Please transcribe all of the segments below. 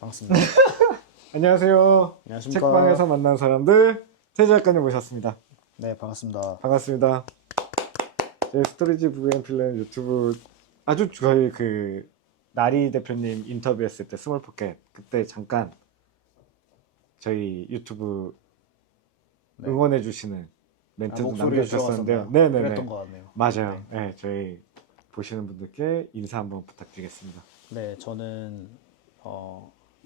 반갑습니다. 안녕하세요. 안녕하십니까. 책방에서 만난 사람들 태재 작가님 모셨습니다. 네, 반갑습니다. 반갑습니다. 제 스토리지 부앤 필름 유튜브 아주 저희 나리 대표님 인터뷰했을 때 스몰 포켓 그때 잠깐 저희 유튜브 네. 응원해 주시는 멘트도 목소리에 남겨주셨었는데요. 들어갔었나요? 네네네. 그랬던 것 같네요. 맞아요. 네, 저희 보시는 분들께 인사 한번 부탁드리겠습니다. 네, 저는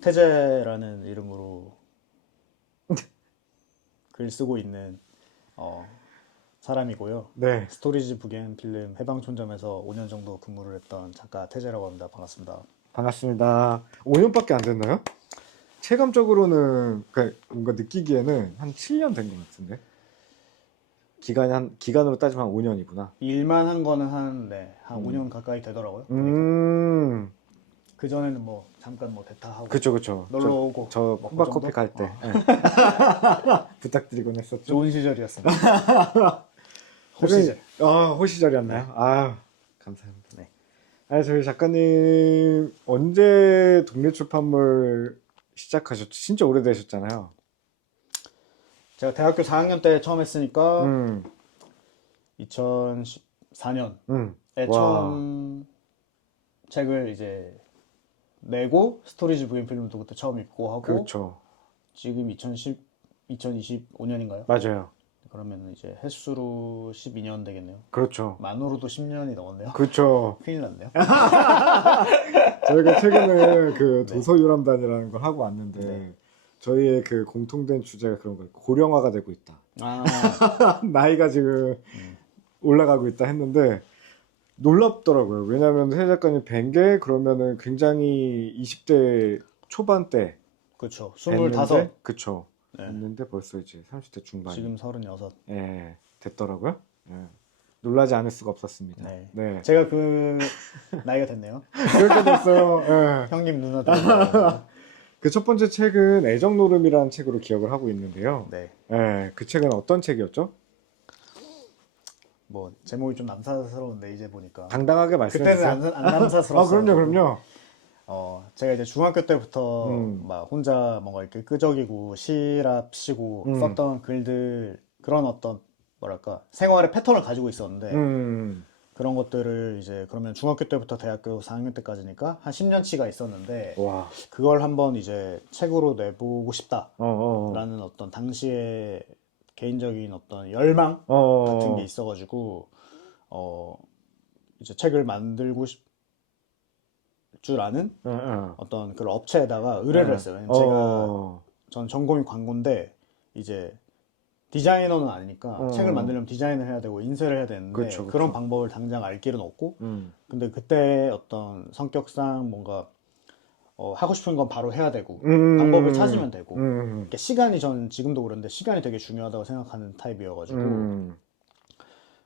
태재라는 이름으로 글 쓰고 있는 사람이고요. 네. 스토리지 북앤 필름 해방촌점에서 5년 정도 근무를 했던 작가 태재라고 합니다. 반갑습니다. 반갑습니다. 5년밖에 안 됐나요? 체감적으로는 뭔가 느끼기에는 한 7년 된 것 같은데 기간으로 따지면 한 5년이구나. 일만 한 거는 한 5년 가까이 되더라고요. 그 전에는 뭐 잠깐 뭐 대타하고 그쵸. 놀러 오고 저 뭐 호박커피 그 정도? 갈 때 부탁드리곤 했었죠. 좋은 시절이었습니다. 호시절. 호시절이었나요? 아, 감사합니다. 네. 저희 작가님 언제 독립출판물 시작하셨죠? 진짜 오래되셨잖아요. 제가 대학교 4학년 때 처음 했으니까 음, 2014년에 와. 처음 책을 이제 내고 스토리지 부인 필름도 그때 처음 읽고 하고 그렇죠. 지금 2025년인가요? 맞아요. 그러면 이제 횟수로 12년 되겠네요. 그렇죠. 만으로도 10년이 넘었네요. 그렇죠. 큰일 났네요. 저희가 최근에 네. 도서유람단이라는 걸 하고 왔는데 네. 저희의 공통된 주제가 그런 거예요. 고령화가 되고 있다. 아, 나이가 지금 올라가고 있다 했는데 놀랍더라고요. 왜냐하면 새 작가님 뵌 게 그러면은 굉장히 20대 초반대 그렇죠. 됐는데 25. 그쵸. 네. 됐는데 벌써 이제 30대 중반. 지금 36. 예, 됐더라고요. 예. 놀라지 않을 수가 없었습니다. 네. 네. 제가 그 나이가 됐네요. 그렇게 됐어요. 예. 형님 누나들. 그 첫 번째 책은 애정노름이라는 책으로 기억을 하고 있는데요. 네. 예, 그 책은 어떤 책이었죠? 뭐 제목이 좀 남사스러운데 이제 보니까 당당하게 말씀해 그때는 주세요. 안 남사스러웠어요. 그럼요. 제가 이제 중학교 때부터 음. 막 혼자 뭔가 이렇게 끄적이고 시랍시고 썼던 글들 그런 어떤 뭐랄까 생활의 패턴을 가지고 있었는데 그런 것들을 이제 그러면 중학교 때부터 대학교 4학년 때까지니까 한 10년치가 있었는데 와. 그걸 한번 이제 책으로 내보고 싶다라는 어. 어떤 당시의 개인적인 어떤 열망 같은 게 있어가지고 이제 책을 만들고 줄 아는 어떤 그런 업체에다가 의뢰를 했어요. 왜냐면 전 전공이 광고인데 이제 디자이너는 아니니까 책을 만들려면 디자인을 해야 되고 인쇄를 해야 되는데 그쵸. 그런 방법을 당장 알 길은 없고 근데 그때 어떤 성격상 뭔가 하고 싶은 건 바로 해야 되고 방법을 찾으면 되고 그러니까 시간이 전 지금도 그런데 시간이 되게 중요하다고 생각하는 타입이어가지고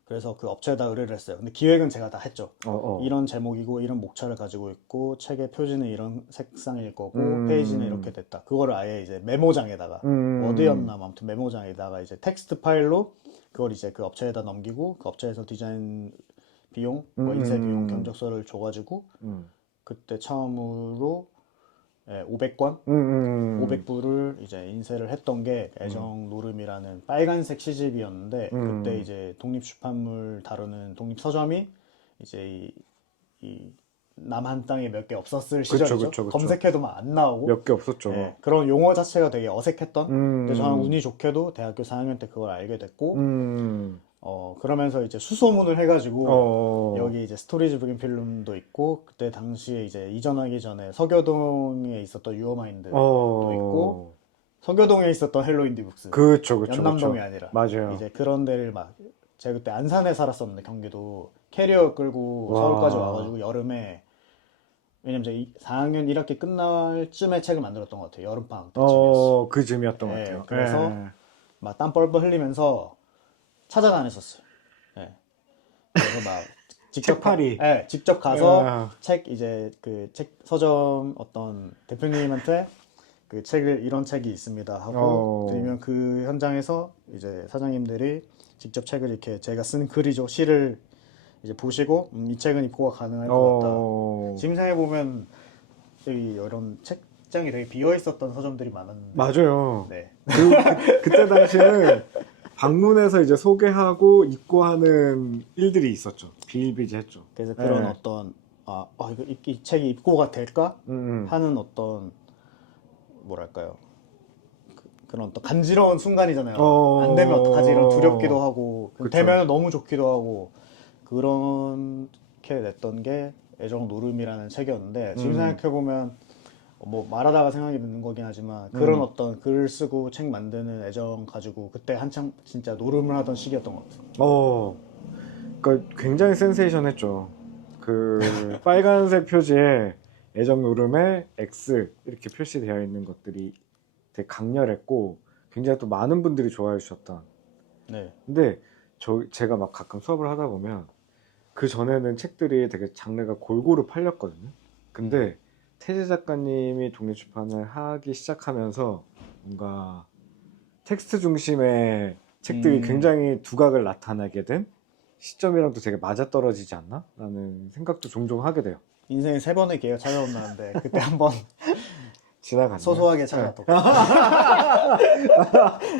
그래서 그 업체에다 의뢰를 했어요. 근데 기획은 제가 다 했죠. 이런 제목이고 이런 목차를 가지고 있고 책의 표지는 이런 색상일 거고 페이지는 이렇게 됐다. 그거를 아예 이제 메모장에다가 어디였나 아무튼 메모장에다가 이제 텍스트 파일로 그걸 이제 그 업체에다 넘기고 그 업체에서 디자인 비용, 뭐 인쇄 비용 견적서를 줘가지고 그때 처음으로 500권, 500부를 이제 인쇄를 했던 게 애정 노름이라는 빨간색 시집이었는데 그때 이제 독립출판물 다루는 독립서점이 이제 이 남한 땅에 몇 개 없었을 시절이죠. 그쵸. 검색해도 막 안 나오고 몇 개 없었죠. 그런 용어 자체가 되게 어색했던. 근데 저는 운이 좋게도 대학교 4학년 때 그걸 알게 됐고 그러면서 이제 수소문을 해가지고 여기 이제 스토리지 북앤 필름도 있고 그때 당시에 이제 이전하기 전에 서교동에 있었던 유어마인드도 있고 서교동에 있었던 헬로 인디북스 그쵸. 연남동이 아니라 맞아요. 이제 그런 데를 막 제가 그때 안산에 살았었는데 경기도 캐리어 끌고 서울까지 와가지고 여름에 왜냐면 이제 4학년 1학기 끝날 쯤에 책을 만들었던 것 같아요. 여름방학 때쯤이었어요. 그 즈음이었던 것 같아요. 그래서 막 땀 뻘뻘 흘리면서 찾아다녔었어요. 그래서 막 직접 책팔이. 직접 가서 책 이제 그 책 서점 어떤 대표님한테 그 책을 이런 책이 있습니다 하고 드리면 그 현장에서 이제 사장님들이 직접 책을 이렇게 제가 쓴 글이죠 시를 이제 보시고 이 책은 입고가 가능할 것 같다. 지금 생각해 보면 이런 입장이 되게 비어 있었던 서점들이 많았는데. 맞아요. 네. 그때 당시에는 방문해서 이제 소개하고 입고 하는 일들이 있었죠. 비일비재했죠. 그래서 그런 네. 어떤 이거 이 책이 입고가 될까 음. 하는 어떤 뭐랄까요? 그런 어떤 간지러운 순간이잖아요. 안 되면 어떡하지 이런 두렵기도 하고 그쵸. 되면 너무 좋기도 하고 그렇게 냈던 게 애정 노름이라는 책이었는데 지금 생각해보면 뭐 말하다가 생각이 드는 거긴 하지만 그런 어떤 글 쓰고 책 만드는 애정 가지고 그때 한창 진짜 노름을 하던 시기였던 것 같아요. 그러니까 굉장히 센세이션했죠. 그 빨간색 표지에 애정 노름에 X 이렇게 표시되어 있는 것들이 되게 강렬했고 굉장히 또 많은 분들이 좋아해 주셨다. 네. 근데 제가 막 가끔 수업을 하다 보면 그 전에는 책들이 되게 장르가 골고루 팔렸거든요. 근데 태재 작가님이 독립출판을 하기 시작하면서 뭔가 텍스트 중심의 책들이 굉장히 두각을 나타내게 된 시점이랑도 되게 맞아떨어지지 않나? 라는 생각도 종종 하게 돼요. 인생에 3번의 기회가 찾아온다는데 그때 한번 지나갔네. 소소하게 찾아왔던 것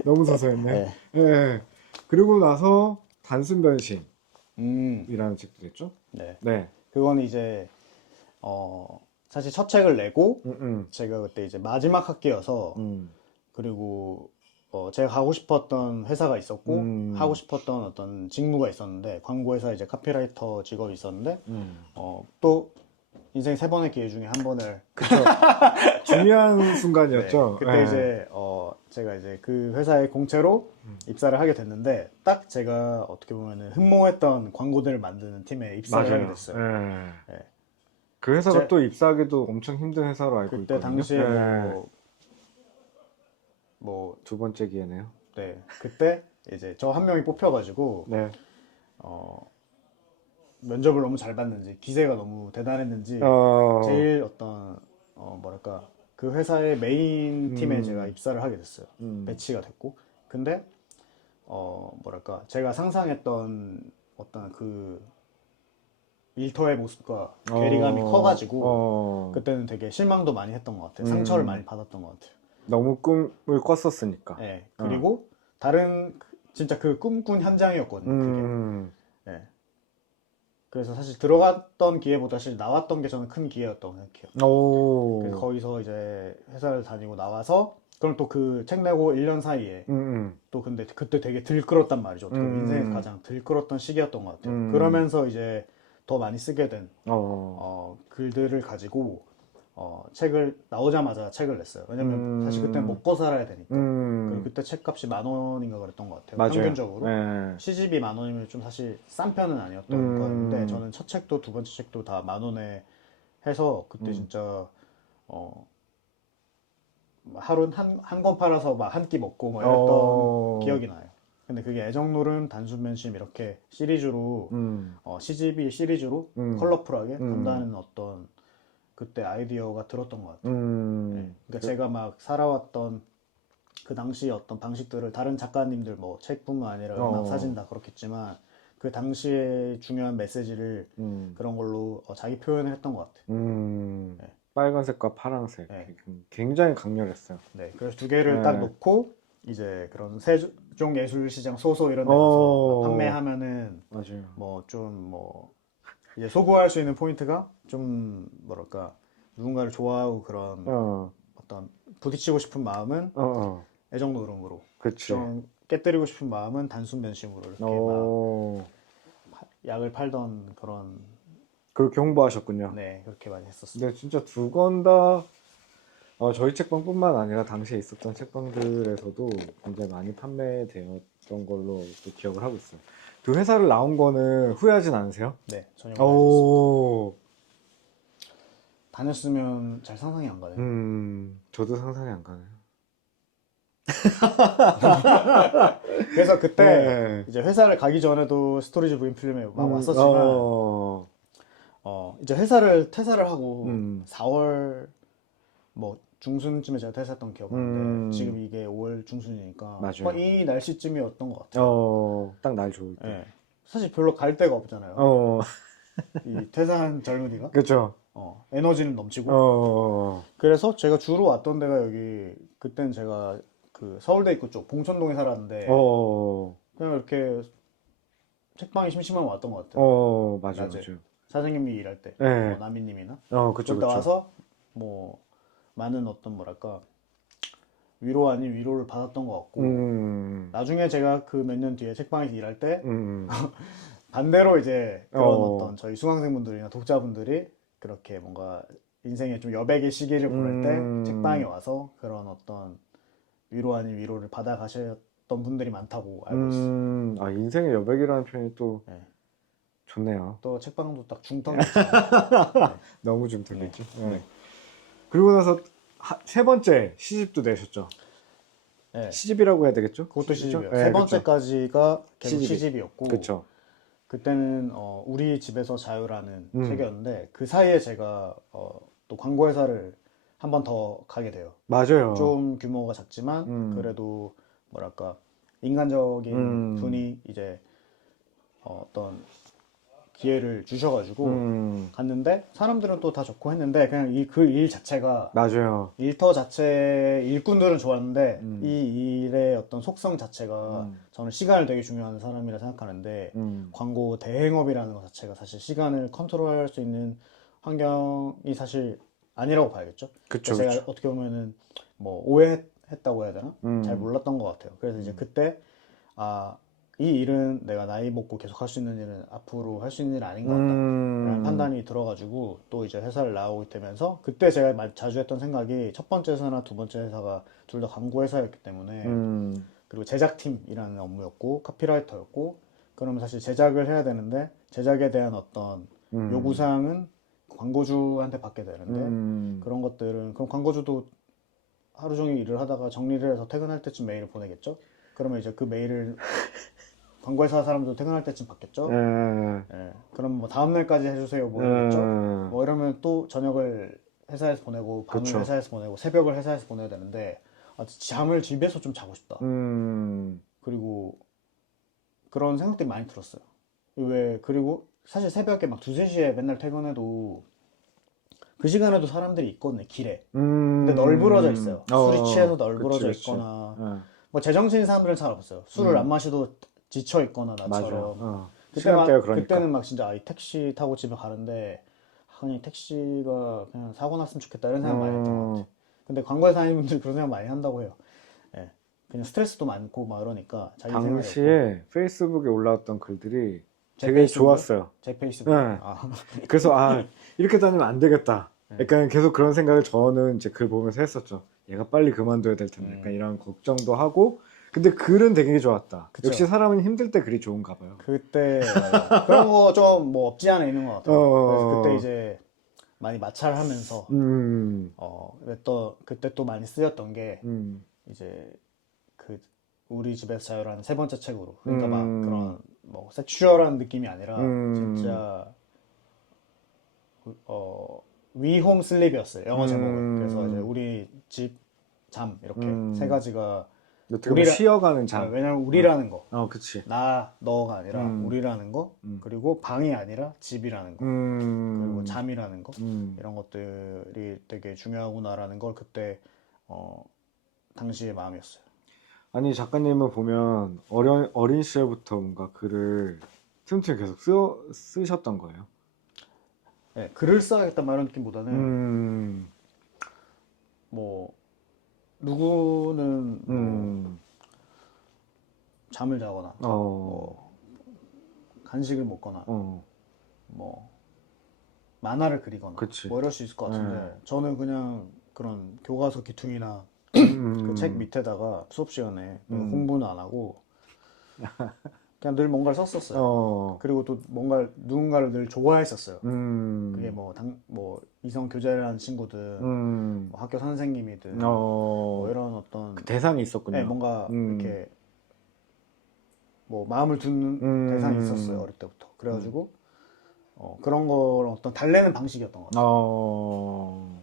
너무 소소했네. 네. 네. 그리고 나서 단순 변심이라는 책도 됐죠? 네. 네. 그건 이제 사실 첫 책을 내고 음. 제가 그때 이제 마지막 학기여서 그리고 제가 가고 싶었던 회사가 있었고 하고 싶었던 어떤 직무가 있었는데 광고회사 이제 카피라이터 직업이 있었는데 또 인생 3번의 기회 중에 한 번을 그쵸. 중요한 순간이었죠. 네, 그때 이제 제가 이제 그 회사에 공채로 입사를 하게 됐는데 딱 제가 어떻게 보면은 흠모했던 광고들을 만드는 팀에 입사를 하게 됐어요. 네. 네. 그 회사가 또 입사하기도 엄청 힘든 회사로 알고 그때 있거든요. 당시에 네. 두 번째 기회네요. 네, 그때 이제 저 한 명이 뽑혀가지고 네. 면접을 너무 잘 봤는지 기세가 너무 대단했는지 제일 어떤 뭐랄까 그 회사의 메인 팀에 제가 입사를 하게 됐어요. 배치가 됐고 근데 뭐랄까 제가 상상했던 어떤 그 일터의 모습과 괴리감이 커가지고 그때는 되게 실망도 많이 했던 것 같아요. 상처를 많이 받았던 것 같아요. 너무 꿈을 꿨었으니까. 네, 그리고 다른 진짜 그 꿈꾼 현장이었거든요. 그게. 네. 그래서 사실 들어갔던 기회보다 사실 나왔던 게 저는 큰 기회였다고 생각해요. 그래서 거기서 이제 회사를 다니고 나와서 그럼 또 그 책 내고 1년 사이에 또 근데 그때 되게 들끓었단 말이죠. 어떻게 보면 인생에서 가장 들끓었던 시기였던 것 같아요. 그러면서 이제 더 많이 쓰게 된 글들을 가지고 책을 나오자마자 책을 냈어요. 왜냐면 사실 그때 먹고 살아야 되니까. 그리고 그때 책값이 10,000원인가 그랬던 것 같아요. 맞아요. 평균적으로. 네. 시집이 10,000원이면 좀 사실 싼 편은 아니었던 거였는데 저는 첫 책도 두 번째 책도 다 10,000원에 해서 그때 진짜 하루 한 권 팔아서 막 한 끼 먹고 뭐 이랬던 기억이 나요. 근데 그게 애정노름, 단순변심 이렇게 시리즈로 시집이 시리즈로 컬러풀하게 간다는 어떤 그때 아이디어가 들었던 것 같아요. 네. 그러니까 제가 막 살아왔던 그 당시 어떤 방식들을 다른 작가님들 뭐 책뿐만 아니라 음악, 사진 다 그렇겠지만 그 당시에 중요한 메시지를 그런 걸로 자기 표현을 했던 것 같아요. 네. 빨간색과 파란색 네. 굉장히 강렬했어요. 네, 그래서 두 개를 딱 놓고 이제 그런 세종 예술시장 소소 이런 데 가서 판매하면은 맞아요. 뭐 좀 뭐 이제 소구할 수 있는 포인트가 좀 뭐랄까 누군가를 좋아하고 그런 어떤 부딪히고 싶은 마음은 애정 노름으로 좀 깨뜨리고 싶은 마음은 단순 변심으로 이렇게 막 약을 팔던 그런 그렇게 홍보하셨군요. 네, 그렇게 많이 했었어요. 근데 진짜 두 권 다 저희 책방뿐만 아니라 당시에 있었던 책방들에서도 굉장히 많이 판매되었던 걸로 또 기억을 하고 있어요. 그 회사를 나온 거는 후회하진 않으세요? 네, 전혀 후회하지 않습니다. 다녔으면 잘 상상이 안 가네요. 저도 상상이 안 가네요. 그래서 그때 이제 회사를 가기 전에도 스토리지 부인 필름에 막 왔었지만 이제 회사를 퇴사를 하고 4월 뭐 중순쯤에 제가 퇴사했던 기억이 나는데 지금 이게 5월 중순이니까 이 날씨쯤이었던 것 같아요. 딱 날 좋을 때. 네. 사실 별로 갈 데가 없잖아요. 이 퇴사한 젊은이가. 그렇죠. 에너지는 넘치고. 어, 그래서 제가 주로 왔던 데가 여기, 그때는 제가 그 서울대 입구 쪽 봉천동에 살았는데, 어, 그냥 이렇게 책방이 심심하면 왔던 것 같아요. 맞아, 낮에. 맞아. 사장님이 일할 때, 네. 남인님이나. 그쵸, 그때 그쵸. 와서, 뭐, 많은 어떤 뭐랄까, 위로 아닌 위로를 받았던 것 같고, 나중에 제가 그 몇 년 뒤에 책방에서 일할 때, 반대로 이제 그런 어떤 저희 수강생분들이나 독자분들이 그렇게 뭔가 인생의 좀 여백의 시기를 보낼 때 책방에 와서 그런 어떤 위로 아닌 위로를 받아 가셨던 분들이 많다고 알고 있어요. 아, 인생의 여백이라는 표현이 또 네. 좋네요. 또 책방도 딱 중턱이잖아요. 너무 좀 네. 들리죠. 네. 네. 그리고 나서 세 번째 시집도 내셨죠. 네. 시집이라고 해야 되겠죠? 그것도 시집이에요. 네, 세 그쵸. 번째까지가 계속 시집이. 시집이었고, 그쵸. 그때는 우리 집에서 자유라는 책이었는데 그 사이에 제가 또 광고회사를 한 번 더 가게 돼요. 맞아요. 좀 규모가 작지만 그래도 뭐랄까 인간적인 분이 이제 어떤 기회를 주셔가지고 갔는데 사람들은 또 다 좋고 했는데 그냥 그 일 자체가 맞아요. 일터 자체 일꾼들은 좋았는데 이 일의 어떤 속성 자체가 저는 시간을 되게 중요한 사람이라 생각하는데 광고 대행업이라는 것 자체가 사실 시간을 컨트롤할 수 있는 환경이 사실 아니라고 봐야겠죠. 그쵸, 제가 그쵸. 어떻게 보면은 뭐 오해했다고 해야 되나? 잘 몰랐던 것 같아요. 그래서 이제 그때 이 일은 내가 나이 먹고 계속 할 수 있는 일은 앞으로 할 수 있는 일 아닌 것 같다 라는 판단이 들어가지고 또 이제 회사를 나오게 되면서 그때 제가 자주 했던 생각이 첫 번째 회사나 두 번째 회사가 둘 다 광고 회사였기 때문에 그리고 제작팀이라는 업무였고 카피라이터였고 그러면 사실 제작을 해야 되는데 제작에 대한 어떤 요구사항은 광고주한테 받게 되는데 그런 것들은 그럼 광고주도 하루 종일 일을 하다가 정리를 해서 퇴근할 때쯤 메일을 보내겠죠? 그러면 이제 그 메일을 광고회사 사람도 퇴근할 때쯤 받겠죠? 예, 그럼 뭐 다음날까지 해주세요 뭐 이러겠죠? 뭐 이러면 또 저녁을 회사에서 보내고 밤을 그쵸. 회사에서 보내고 새벽을 회사에서 보내야 되는데 잠을 집에서 좀 자고 싶다. 그리고 그런 생각들이 많이 들었어요. 그리고 사실 새벽에 막 2, 3시에 맨날 퇴근해도 그 시간에도 사람들이 있거든요, 길에. 근데 널브러져 있어요. 술이 취해서 널브러져 그치, 그치. 있거나, 뭐 제정신인 사람들은 잘 없어요. 술을 안 마셔도 지쳐 있거나 나처럼. 맞아요. 그때 그러니까. 그때는 막 진짜 이 택시 타고 집에 가는데 그냥 택시가 그냥 사고 났으면 좋겠다 이런 생각 많이 했던 것 같아요. 근데 광고회사님분들이 그런 생각 많이 한다고 해요. 예. 그냥 스트레스도 많고 막 이러니까 자기 생각이 없고. 당시에 페이스북에 올라왔던 글들이 제 되게 페이스북? 좋았어요. 제 페이스북. 네. 그래서 이렇게 다니면 안 되겠다. 약간 계속 그런 생각을 저는 이제 글 보면서 했었죠. 얘가 빨리 그만둬야 될 텐데 약간 이런 걱정도 하고 근데 글은 되게 좋았다. 그쵸. 역시 사람은 힘들 때 글이 좋은가 봐요. 그때 맞아요. 그런 거 좀 뭐 없지 않아 있는 것 같아요. 그래서 그때 이제 많이 마찰하면서 그때 또 많이 쓰였던 게 이제 그 우리 집에서 자유라는 세 번째 책으로 그러니까 막 그런 뭐 섹슈얼한 느낌이 아니라 진짜 위홈 슬립이었어요. 영어 제목은. 그래서 이제 우리 집 잠 이렇게 세 가지가 어떻게 쉬어가는 잠. 왜냐면 우리라는 거. 그치. 너가 아니라 우리라는 거. 그리고 방이 아니라 집이라는 거. 그리고 잠이라는 거. 이런 것들이 되게 중요하구나라는 걸 그때 당시의 마음이었어요. 아니 작가님은 보면 어린 시절부터 뭔가 글을 틈틈이 계속 쓰셨던 거예요. 네, 글을 써야겠다 말하는 느낌보다는 뭐 누구는 뭐 잠을 자거나 뭐 간식을 먹거나 뭐 만화를 그리거나 그치. 뭐 이럴 수 있을 것 같은데 저는 그냥 그런 교과서 기퉁이나 그 책 밑에다가 수업 시간에 공부는 안 하고 그냥 늘 뭔가를 썼었어요. 그리고 또 누군가를 늘 좋아했었어요. 그게 뭐 이성 교제를 하는 친구든 뭐 학교 선생님이든 뭐 이런 어떤 그 대상이 있었군요. 네, 뭔가 이렇게 뭐 마음을 두는 대상이 있었어요. 어릴 때부터. 그래가지고 그런 걸 어떤 달래는 방식이었던 것 같아요.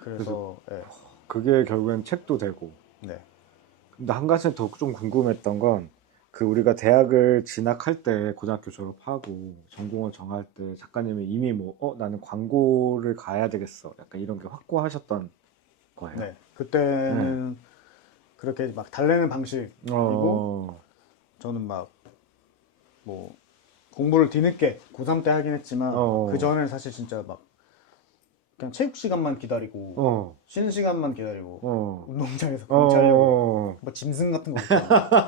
그래서 예. 그게 결국엔 책도 되고. 네. 근데 한 가지 더 좀 궁금했던 건 그 우리가 대학을 진학할 때 고등학교 졸업하고 전공을 정할 때 작가님이 이미 뭐 나는 광고를 가야 되겠어 약간 이런 게 확고하셨던 거예요. 네, 그때는 그렇게 막 달래는 방식이고 저는 막 뭐 공부를 뒤늦게 고3 때 하긴 했지만 그 전에 사실 진짜 막 그냥 체육 시간만 기다리고 쉬는 시간만 기다리고 운동장에서 공차려고 뭐 짐승 같은 거 있잖아.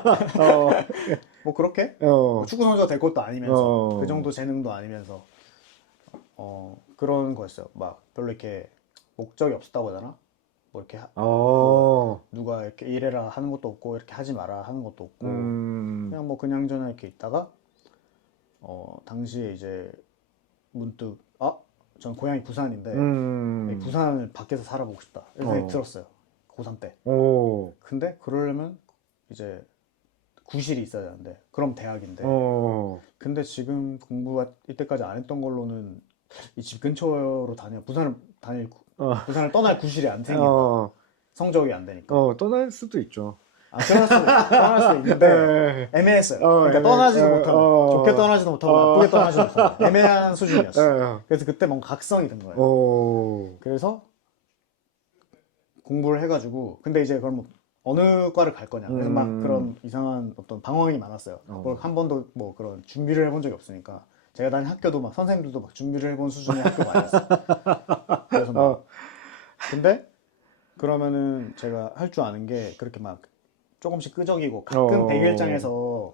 뭐 그렇게 뭐 축구 선수가 될 것도 아니면서 그 정도 재능도 아니면서 그런 거였어요. 막 별로 이렇게 목적이 없었다고 해야 되나? 뭐 이렇게 뭐 누가 이렇게 이래라 하는 것도 없고 이렇게 하지 마라 하는 것도 없고 그냥 뭐 그냥저냥 이렇게 있다가 당시에 이제 문득 전 고향이 부산인데 부산을 밖에서 살아보고 싶다 이런 생각이 들었어요. 고3 때. 근데 그러려면 이제 구실이 있어야 되는데 그럼 대학인데 근데 지금 공부 이때까지 안 했던 걸로는 이 집 근처로 부산을 떠날 구실이 안 생긴다. 성적이 안 되니까. 떠날 수도 있죠. 떠날 수 있는데 애매했어요. 그러니까 떠나지도 못하고 좋게 떠나지도 못하고 나쁘게 떠나지도 못하고 애매한 수준이었어요. 그래서 그때 뭔가 각성이 된 거예요. 그래서 공부를 해가지고 근데 이제 그럼 어느 과를 갈 거냐. 그래서 막 그런 이상한 어떤 방황이 많았어요. 그걸 한 번도 뭐 그런 준비를 해본 적이 없으니까 제가 다닌 학교도 막 선생님들도 막 준비를 해본 수준의 학교가 아니었어요. 그래서 막 근데 그러면은 제가 할 줄 아는 게 그렇게 막 조금씩 끄적이고 가끔 대결장에서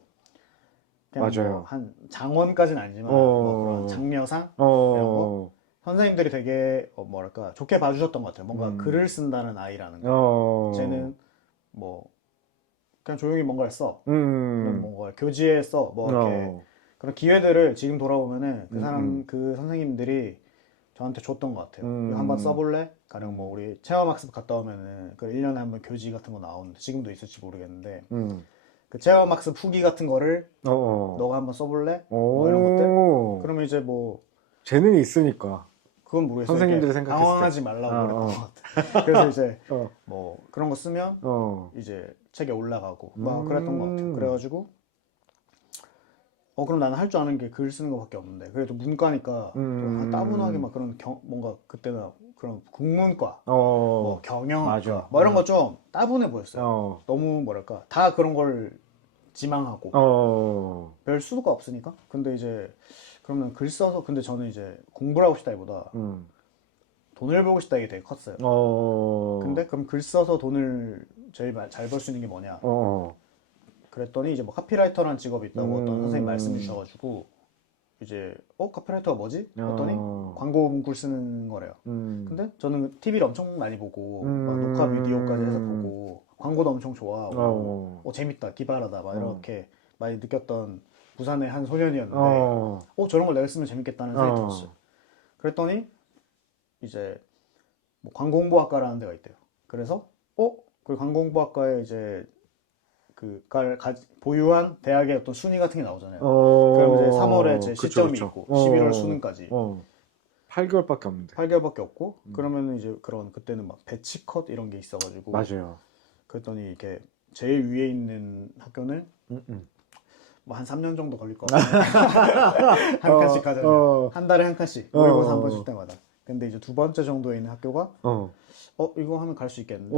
그냥 뭐 한 장원까지는 아니지만 뭐 그런 장려상 이런 거 선생님들이 되게 뭐랄까 좋게 봐주셨던 것 같아요. 뭔가 글을 쓴다는 아이라는 거. 쟤는 뭐 그냥 조용히 뭔가를 써. 그럼 뭔가 교지에 써. 뭐 이렇게 그런 기회들을 지금 돌아보면은 그 선생님들이 저한테 줬던 것 같아요. 이거 한번 써볼래? 가령 뭐 우리 체험학습 갔다 오면은 그 1년에 한 번 교지 같은 거 나오는데 지금도 있을지 모르겠는데 그 체험학습 후기 같은 거를 너가 한번 써볼래? 뭐 이런 것들? 그러면 이제 뭐 재능이 있으니까 그건 모르겠어요. 선생님들이 생각했을 때 당황하지 말라고 그랬던 것 같아요. 그래서 이제 뭐 그런 거 쓰면 이제 책에 올라가고 막 그랬던 것 같아요. 그래가지고 그럼 나는 할 줄 아는 게 글 쓰는 거밖에 없는데 그래도 문과니까 좀 따분하게 막 그런 뭔가 그때는 그런 국문과 뭐 경영학과 뭐 이런 거 좀 따분해 보였어요. 너무 뭐랄까 다 그런 걸 지망하고 별 수가 없으니까. 근데 이제 그러면 글 써서 근데 저는 이제 공부를 하고 싶다기보다 돈을 벌고 싶다 이게 되게 컸어요. 근데 그럼 글 써서 돈을 제일 잘 벌 수 있는 게 뭐냐? 그랬더니 이제 뭐 카피라이터라는 직업이 있다고 어떤 선생님 말씀 주셔가지고 이제 카피라이터가 뭐지? 했더니 광고 문구를 쓰는 거래요. 근데 저는 TV를 엄청 많이 보고 막 녹화 비디오까지 해서 보고 광고도 엄청 좋아하고 재밌다 기발하다 막 이렇게 많이 느꼈던 부산의 한 소년이었는데 저런 걸 내가 쓰면 재밌겠다는 생각이 들었어요. 그랬더니 이제 뭐 광고홍보학과라는 데가 있대요. 그래서 그 광고홍보학과에 이제 그걸 보유한 대학의 어떤 순위 같은 게 나오잖아요. 그럼 이제 3월에 제 시점이 있고 11월 수능까지 8개월밖에 없는데 8개월밖에 없고 그러면 이제 그때는 막 배치컷 이런 게 있어가지고 맞아요. 그랬더니 이렇게 제일 위에 있는 학교는 뭐 한 3년 정도 걸릴 것 같아요. 한 칸씩 가자면 한 달에 한 칸씩 모의고사 한 번 줄 때마다. 근데 이제 두 번째 정도에 있는 학교가 이거 하면 갈 수 있겠는데?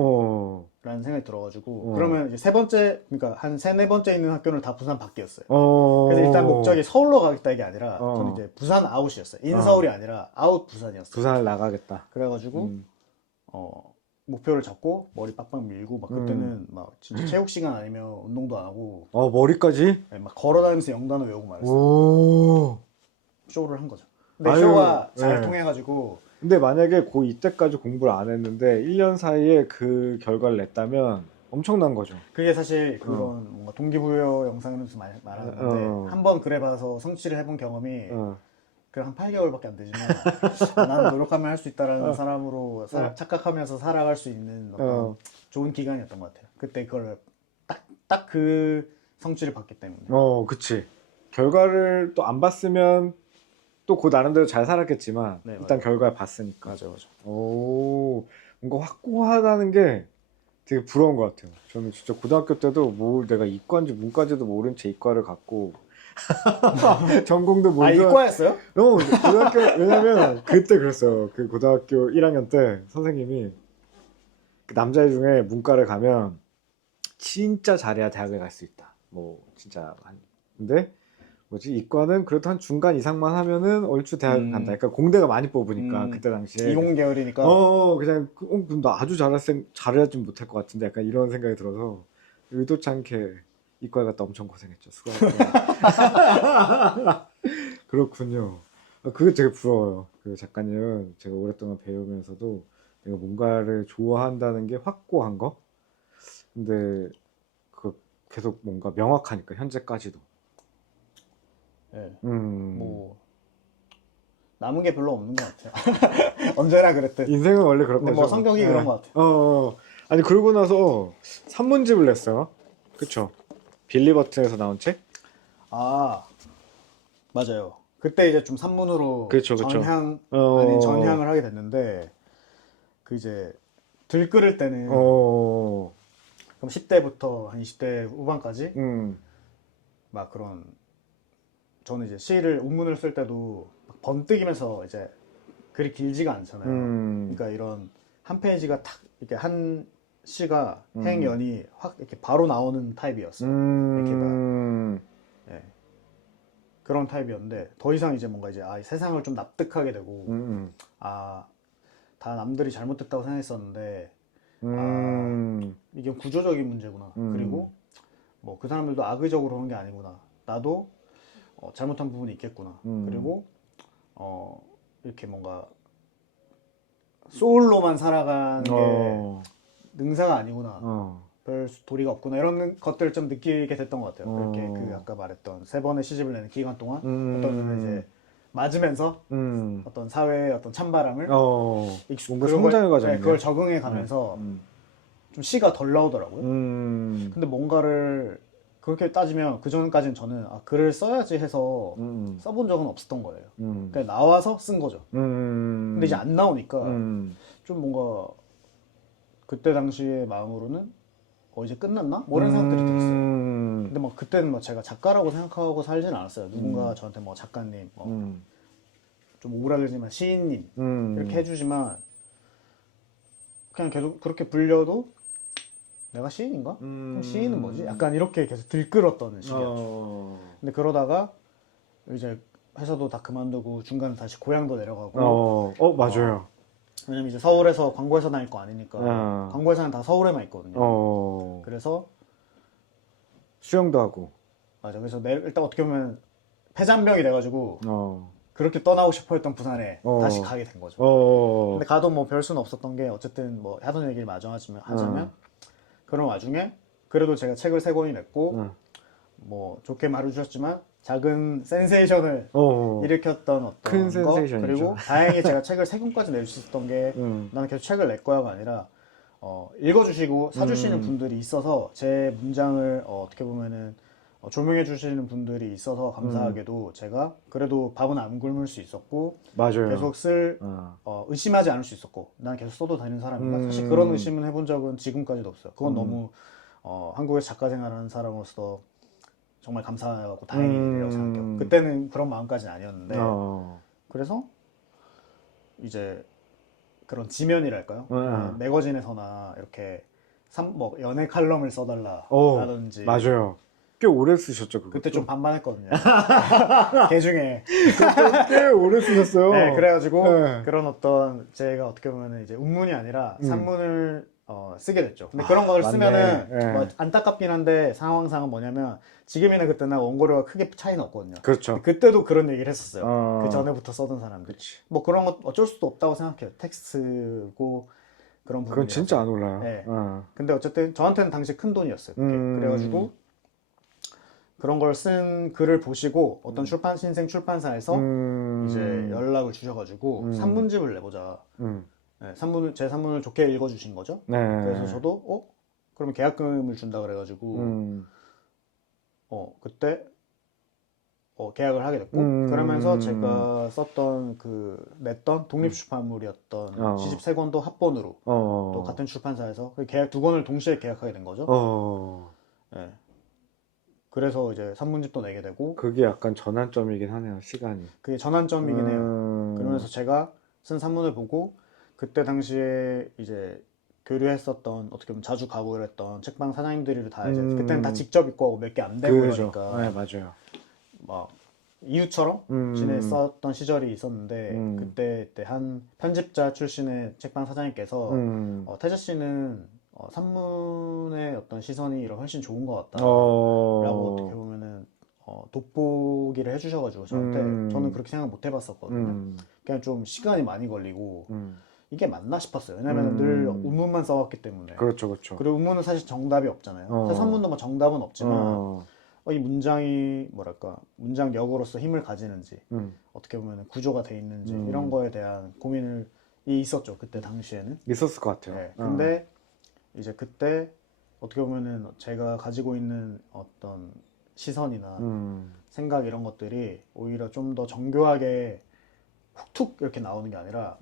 라는 생각이 들어가지고 그러면 이제 세 번째 그러니까 한 세네 번째 있는 학교는 다 부산 밖이었어요. 그래서 일단 목적이 서울로 가겠다 이게 아니라 저는 이제 부산 아웃이었어요. 인서울이 아니라 아웃 부산이었어요. 부산을 나가겠다. 그래가지고 목표를 잡고 머리 빡빡 밀고 막 그때는 막 진짜 체육 시간 아니면 운동도 안 하고 머리까지? 네, 막 걸어다니면서 영단어 외우고 말했어요. 쇼를 한 거죠. 근데 쇼가 잘 통해가지고 근데 만약에 고2 때까지 공부를 안 했는데 1년 사이에 그 결과를 냈다면 엄청난 거죠. 그게 사실 그런 뭔가 동기부여 영상에서 말하는 건데 한번 그래봐서 성취를 해본 경험이 그 한 8개월밖에 안 되지만 나는 노력하면 할 수 있다라는 사람으로 착각하면서 살아갈 수 있는 어떤 좋은 기간이었던 것 같아요. 그때 그걸 딱 그 성취를 봤기 때문에. 그치. 결과를 또 안 봤으면 또 그 나름대로 잘 살았겠지만 네, 일단 맞아요. 결과를 봤으니까. 맞아. 뭔가 확고하다는 게 되게 부러운 것 같아요. 저는 진짜 고등학교 때도 뭐 내가 이과인지 문과인지도 모른 채 이과를 갔고 전공도 아, 뭔지 이과였어요? 고등학교 왜냐면 그때 그랬어요. 그 고등학교 1학년 때 선생님이 그 남자애 중에 문과를 가면 진짜 잘해야 대학을 갈 수 있다. 뭐 진짜 근데 뭐지 이과는 그래도 한 중간 이상만 하면은 얼추 대학을 간다. 그러니까 공대가 많이 뽑으니까 그때 당시에 이공계열이니까. 그냥 그럼 나 아주 잘하지 못할 것 같은데 약간 이런 생각이 들어서 의도치 않게 이과에 갔다 엄청 고생했죠. 수고하셨고. 그렇군요. 그게 되게 부러워요. 그 작가님은 제가 오랫동안 배우면서도 내가 뭔가를 좋아한다는 게 확고한 거. 근데 그 계속 뭔가 명확하니까 현재까지도. 예. 음. 뭐 남은 게 별로 없는 것 같아요. 언제나 그랬듯. 인생은 원래 그런 근데 거죠. 뭐 성격이 그런 것 같아요. 아니 그러고 나서 산문집을 냈어요. 그쵸? 빌리 버튼에서 나온 책? 아, 맞아요. 그때 이제 좀 산문으로 그쵸. 전향 어, 아닌 전향을 하게 됐는데 그 이제 들끓을 때는 어, 그럼 10대부터 한 20대 후반까지 음, 막 그런 저는 이제 시를 원문을 쓸 때도 막 번뜩이면서 이제 글이 길지가 않잖아요. 그러니까 이런 한 페이지가 탁 이렇게 한 시가 행연이 확 이렇게 바로 나오는 타입이었어요. 이렇게 막 예, 그런 타입이었는데 더 이상 이제 뭔가 이제 이 세상을 좀 납득하게 되고 아, 다 남들이 잘못됐다고 생각했었는데 이게 구조적인 문제구나. 그리고 뭐 그 사람들도 악의적으로 한 게 아니구나. 나도 잘못한 부분이 있겠구나. 그리고 이렇게 뭔가 소울로만 살아가는 게 능사가 아니구나. 별 도리가 없구나. 이런 것들을 좀 느끼게 됐던 것 같아요. 그렇게 그 아까 말했던 세 번의 시집을 내는 기간 동안 어떤 면은 이제 맞으면서 어떤 사회의 어떤 찬바람을 뭔가 성장의 과정이네. 그걸 적응해 가면서 좀 시가 덜 나오더라고요. 근데 뭔가를 그렇게 따지면 그 전까지는 저는 글을 써야지 해서 써본 적은 없었던 거예요. 그냥 나와서 쓴 거죠. 근데 이제 안 나오니까 좀 뭔가 그때 당시의 마음으로는 이제 끝났나? 뭐 이런 생각들이 들었어요. 근데 막 그때는 뭐 제가 작가라고 생각하고 살진 않았어요. 누군가 저한테 뭐 작가님, 좀 오그라들지만 시인님 이렇게 해주지만 그냥 계속 그렇게 불려도 내가 시인인가? 그럼 시인은 뭐지? 약간 이렇게 계속 들끓었던 시기였죠. 근데 그러다가 이제 회사도 다 그만두고 중간에 다시 고향도 내려가고 맞아요. 왜냐면 이제 서울에서 광고회사 다닐 거 아니니까 광고회사는 다 서울에만 있거든요. 그래서 수영도 하고. 맞아. 그래서 일단 어떻게 보면 폐잔병이 돼가지고 그렇게 떠나고 싶어 했던 부산에 다시 가게 된 거죠. 근데 가도 뭐 별 수는 없었던 게 어쨌든 뭐 하던 얘기를 마저 하자면 그런 와중에 그래도 제가 책을 3권이 냈고 뭐 좋게 말해주셨지만 작은 센세이션을 일으켰던 어떤 큰 거 센세이션이죠. 그리고 다행히 제가 책을 3권까지 낼 수 있었던 게 나는 계속 책을 낼 거야가 아니라 읽어주시고 사주시는 분들이 있어서 제 문장을 어떻게 보면은 조명해 주시는 분들이 있어서 감사하게도 제가 그래도 밥은 안 굶을 수 있었고 맞아요. 계속 의심하지 않을 수 있었고 난 계속 써도 되는 사람인가 사실 그런 의심은 해본 적은 지금까지도 없어요. 그건 너무 한국에서 작가 생활하는 사람으로서 정말 감사하고 다행인 일이라고 생각해요. 그때는 그런 마음까지는 아니었는데 그래서 이제 그런 지면이랄까요? 매거진에서나 이렇게 뭐 연애 칼럼을 써달라라든지 맞아요. 꽤 오래 쓰셨죠, 그거. 그때 좀 반반했거든요. 개 중에. 꽤 오래 쓰셨어요. 네, 그래가지고 그런 어떤 제가 어떻게 보면 이제 운문이 아니라 산문을 쓰게 됐죠. 근데 그런 걸 맞네. 쓰면은 뭐 안타깝긴 한데 상황상은 뭐냐면 지금이나 그때나 원고료가 크게 차이는 없거든요. 그렇죠. 그때도 그런 얘기를 했었어요. 그 전에부터 써던 사람들. 뭐 그런 것 어쩔 수도 없다고 생각해요. 텍스트고 그런 부분이. 그건 진짜 안 올라요. 네. 근데 어쨌든 저한테는 당시 큰 돈이었어요. 그래가지고 그런 걸 쓴 글을 보시고 어떤 신생 출판사에서 이제 연락을 주셔가지고 산문집을 내보자. 네, 제 산문을 좋게 읽어주신 거죠. 네. 그래서 저도 그러면 계약금을 준다 그래가지고 그때 계약을 하게 됐고 그러면서 제가 썼던 냈던 독립출판물이었던 시집 3권도 합본으로 또 같은 출판사에서 계약 2권을 동시에 계약하게 된 거죠. 네. 그래서 이제 산문집도 내게 되고 그게 약간 전환점이긴 하네요, 시간이. 그게 전환점이긴 해요. 그러면서 제가 쓴 산문을 보고 그때 당시에 이제 교류했었던 어떻게 보면 자주 가고 그랬던 책방 사장님들이 다 이제 그때는 다 직접 입고 하고 몇 개 안 되고 그죠. 그러니까 네, 맞아요. 막 이웃처럼 지냈었던 시절이 있었는데 그때 한 편집자 출신의 책방 사장님께서 태자 씨는 산문의 어떤 시선이 훨씬 좋은 것 같다 라고 어떻게 보면은 돋보기를 해주셔가지고 저한테 저는 그렇게 생각 못 해봤었거든요. 그냥 좀 시간이 많이 걸리고 이게 맞나 싶었어요. 왜냐면 늘 운문만 써왔기 때문에. 그렇죠, 그렇죠. 그리고 운문은 사실 정답이 없잖아요. 사실 산문도 뭐 정답은 없지만 이 문장이 뭐랄까 문장력으로서 힘을 가지는지 어떻게 보면 구조가 돼 있는지 이런 거에 대한 고민이 있었죠. 그때 당시에는 있었을 것 같아요. 네. 근데 이제 그때 어떻게 보면은 제가 가지고 있는 어떤 시선이나 생각 이런 것들이 오히려 좀 더 정교하게 툭툭 이렇게 나오는 게 아니라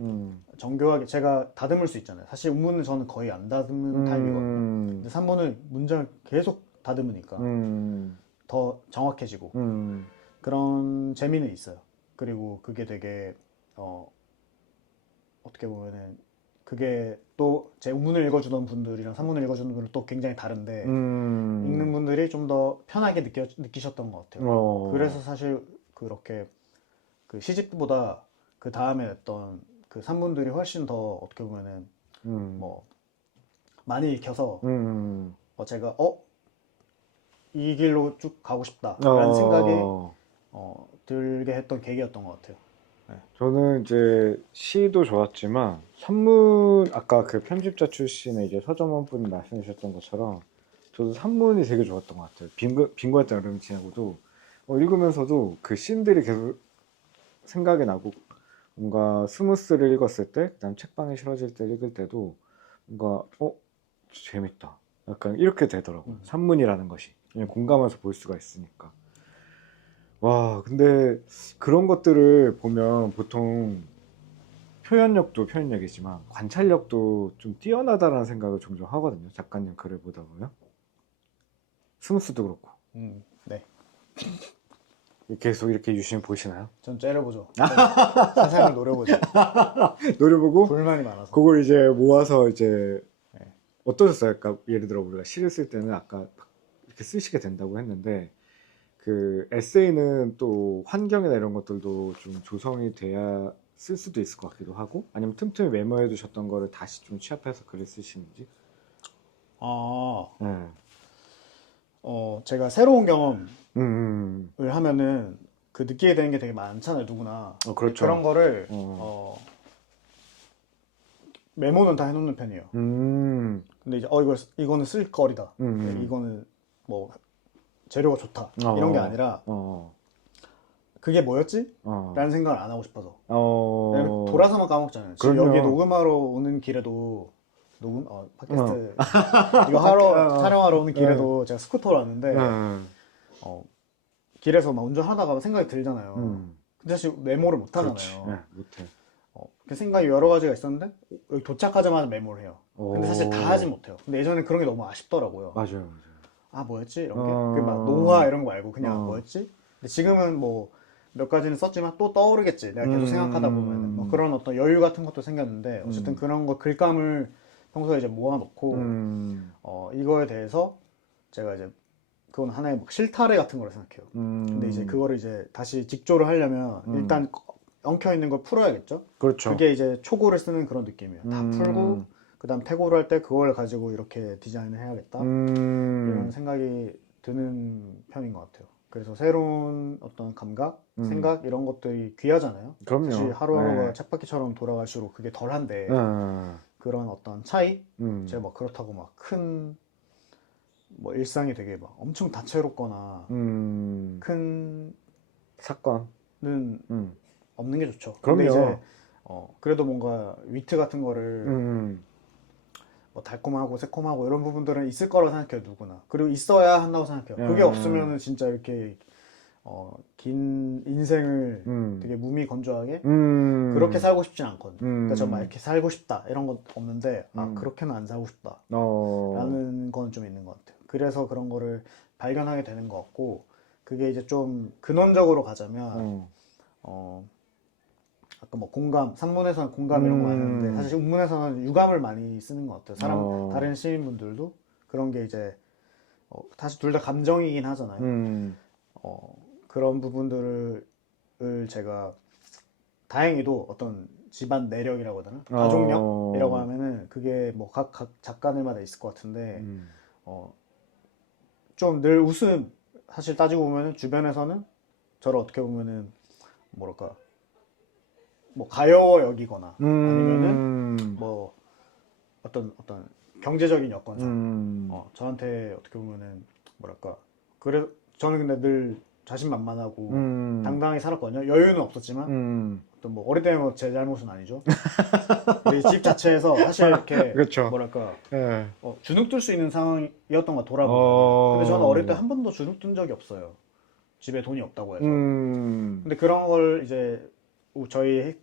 정교하게 제가 다듬을 수 있잖아요. 사실 운문은 저는 거의 안 다듬는 타입이거든요. 근데 산문은 문장을 계속 다듬으니까 더 정확해지고 그런 재미는 있어요. 그리고 그게 되게 어떻게 보면은 그게 또 제 운문을 읽어주던 분들이랑 산문을 읽어주는 분들은 또 굉장히 다른데 읽는 분들이 좀 더 편하게 느끼셨던 것 같아요. 그래서 사실 그렇게 그 시집보다 그 다음에 냈던 그 산문들이 훨씬 더 어떻게 보면은 뭐 많이 읽혀서 제가 이 길로 쭉 가고 싶다라는 생각이 들게 했던 계기였던 것 같아요. 네. 저는 이제 시도 좋았지만 산문 아까 그 편집자 출신의 이제 서점원 분이 말씀해 주셨던 것처럼 저도 산문이 되게 좋았던 것 같아요. 빈곤했던 여름을 지나고도 읽으면서도 그 씬들이 계속 생각이 나고 뭔가 스무스를 읽었을 때 그다음 책방이 싫어질 때 읽을 때도 뭔가 재밌다 약간 이렇게 되더라고요. 산문이라는 것이 그냥 공감해서 볼 수가 있으니까. 와, 근데 그런 것들을 보면 보통 표현력도 표현력이지만 관찰력도 좀 뛰어나다라는 생각을 종종 하거든요. 작가님 글을 보다 보면. 스무스도 그렇고. 네. 계속 이렇게 유심히 보시나요? 전 째려보죠. 세상을 노려보죠. 노려보고 불만이 많아서. 그걸 이제 모아서 이제 네. 어떠셨어요? 그러니까 예를 들어 우리가 시를 쓸 때는 아까 이렇게 쓰시게 된다고 했는데 그 에세이는 또 환경이나 이런 것들도 좀 조성이 돼야 쓸 수도 있을 것 같기도 하고 아니면 틈틈이 메모해 두셨던 거를 다시 좀 취합해서 글을 쓰시는지. 네. 제가 새로운 경험을 하면은 그 느끼게 되는 게 되게 많잖아요, 누구나. 그렇죠. 그런 거를 메모는 다 해놓는 편이에요. 근데 이제 이거는 쓸 거리다. 이거는 뭐 재료가 좋다. 이런 게 아니라 그게 뭐였지? 라는 생각을 안 하고 싶어서. 돌아서만 까먹잖아요. 지금 그럼요. 여기 녹음하러 오는 길에도 팟캐스트 이거 촬영하러 오는 길에도 제가 스쿠터로 왔는데 길에서 막 운전하다가 생각이 들잖아요. 근데 사실 메모를 못 하잖아요. 네, 못해. 그 생각이 여러 가지가 있었는데 여기 도착하자마자 메모를 해요. 근데 사실 다 하진 못해요. 근데 예전에 그런 게 너무 아쉽더라고요. 맞아요. 뭐였지? 이런 게. 막 노화 이런 거 말고 그냥 뭐였지? 근데 지금은 뭐 몇 가지는 썼지만 또 떠오르겠지. 내가 계속 생각하다 보면 뭐 그런 어떤 여유 같은 것도 생겼는데 어쨌든 그런 거 글감을 평소에 이제 모아놓고 이거에 대해서 제가 이제 그건 하나의 막 실타래 같은 거라 생각해요. 근데 이제 그거를 이제 다시 직조를 하려면 일단 엉켜 있는 걸 풀어야겠죠. 그렇죠. 그게 이제 초고를 쓰는 그런 느낌이에요. 다 풀고 그다음 태고를 할 때 그걸 가지고 이렇게 디자인을 해야겠다. 이런 생각이 드는 편인 것 같아요. 그래서 새로운 어떤 감각, 생각 이런 것들이 귀하잖아요. 그럼요. 사실 하루하루가 네. 쳇바퀴처럼 돌아갈수록 그게 덜한데 그런 어떤 차이? 제가 막 그렇다고 막 큰 뭐 일상이 되게 막 엄청 다채롭거나 큰 사건은 없는 게 좋죠. 그럼요. 근데 이제 그래도 뭔가 위트 같은 거를 뭐 달콤하고 새콤하고 이런 부분들은 있을 거라고 생각해요, 누구나. 그리고 있어야 한다고 생각해요. 그게 없으면은 진짜 이렇게 긴 인생을 되게 무미건조하게 음. 그렇게 살고 싶진 않거든요. 그러니까 저 막 음. 이렇게 살고 싶다 이런 건 없는데 그렇게는 안 살고 싶다 라는 건 좀 있는 것 같아요. 그래서 그런 거를 발견하게 되는 것 같고, 그게 이제 좀 근원적으로 가자면 아까 뭐 공감, 산문에서는 공감 이런 거 많이 하는데 사실 운문에서는 유감을 많이 쓰는 것 같아요. 다른 시민분들도 그런 게 이제 사실 둘 다 감정이긴 하잖아요. 그런 부분들을 제가 다행히도 어떤 집안 내력이라고 해야 되나? 가족력이라고 하면은 그게 뭐 각 작가들마다 있을 것 같은데 좀 늘 웃음, 사실 따지고 보면은 주변에서는 저를 어떻게 보면은 뭐랄까 뭐 가여워 여기거나 아니면은 뭐 어떤 경제적인 여건상 저한테 어떻게 보면은 뭐랄까 그래 저는 근데 늘 자신만만하고 당당하게 살았거든요. 여유는 없었지만 어떤 뭐 어릴 때는 제 잘못은 아니죠. 근데 이집 자체에서 사실 이렇게 그렇죠. 뭐랄까 예. 주눅 들 수 있는 상황이었던 거 돌아보면. 근데 저는 어릴 때 한 번도 주눅 든 적이 없어요. 집에 돈이 없다고 해서. 근데 그런 걸 이제 저희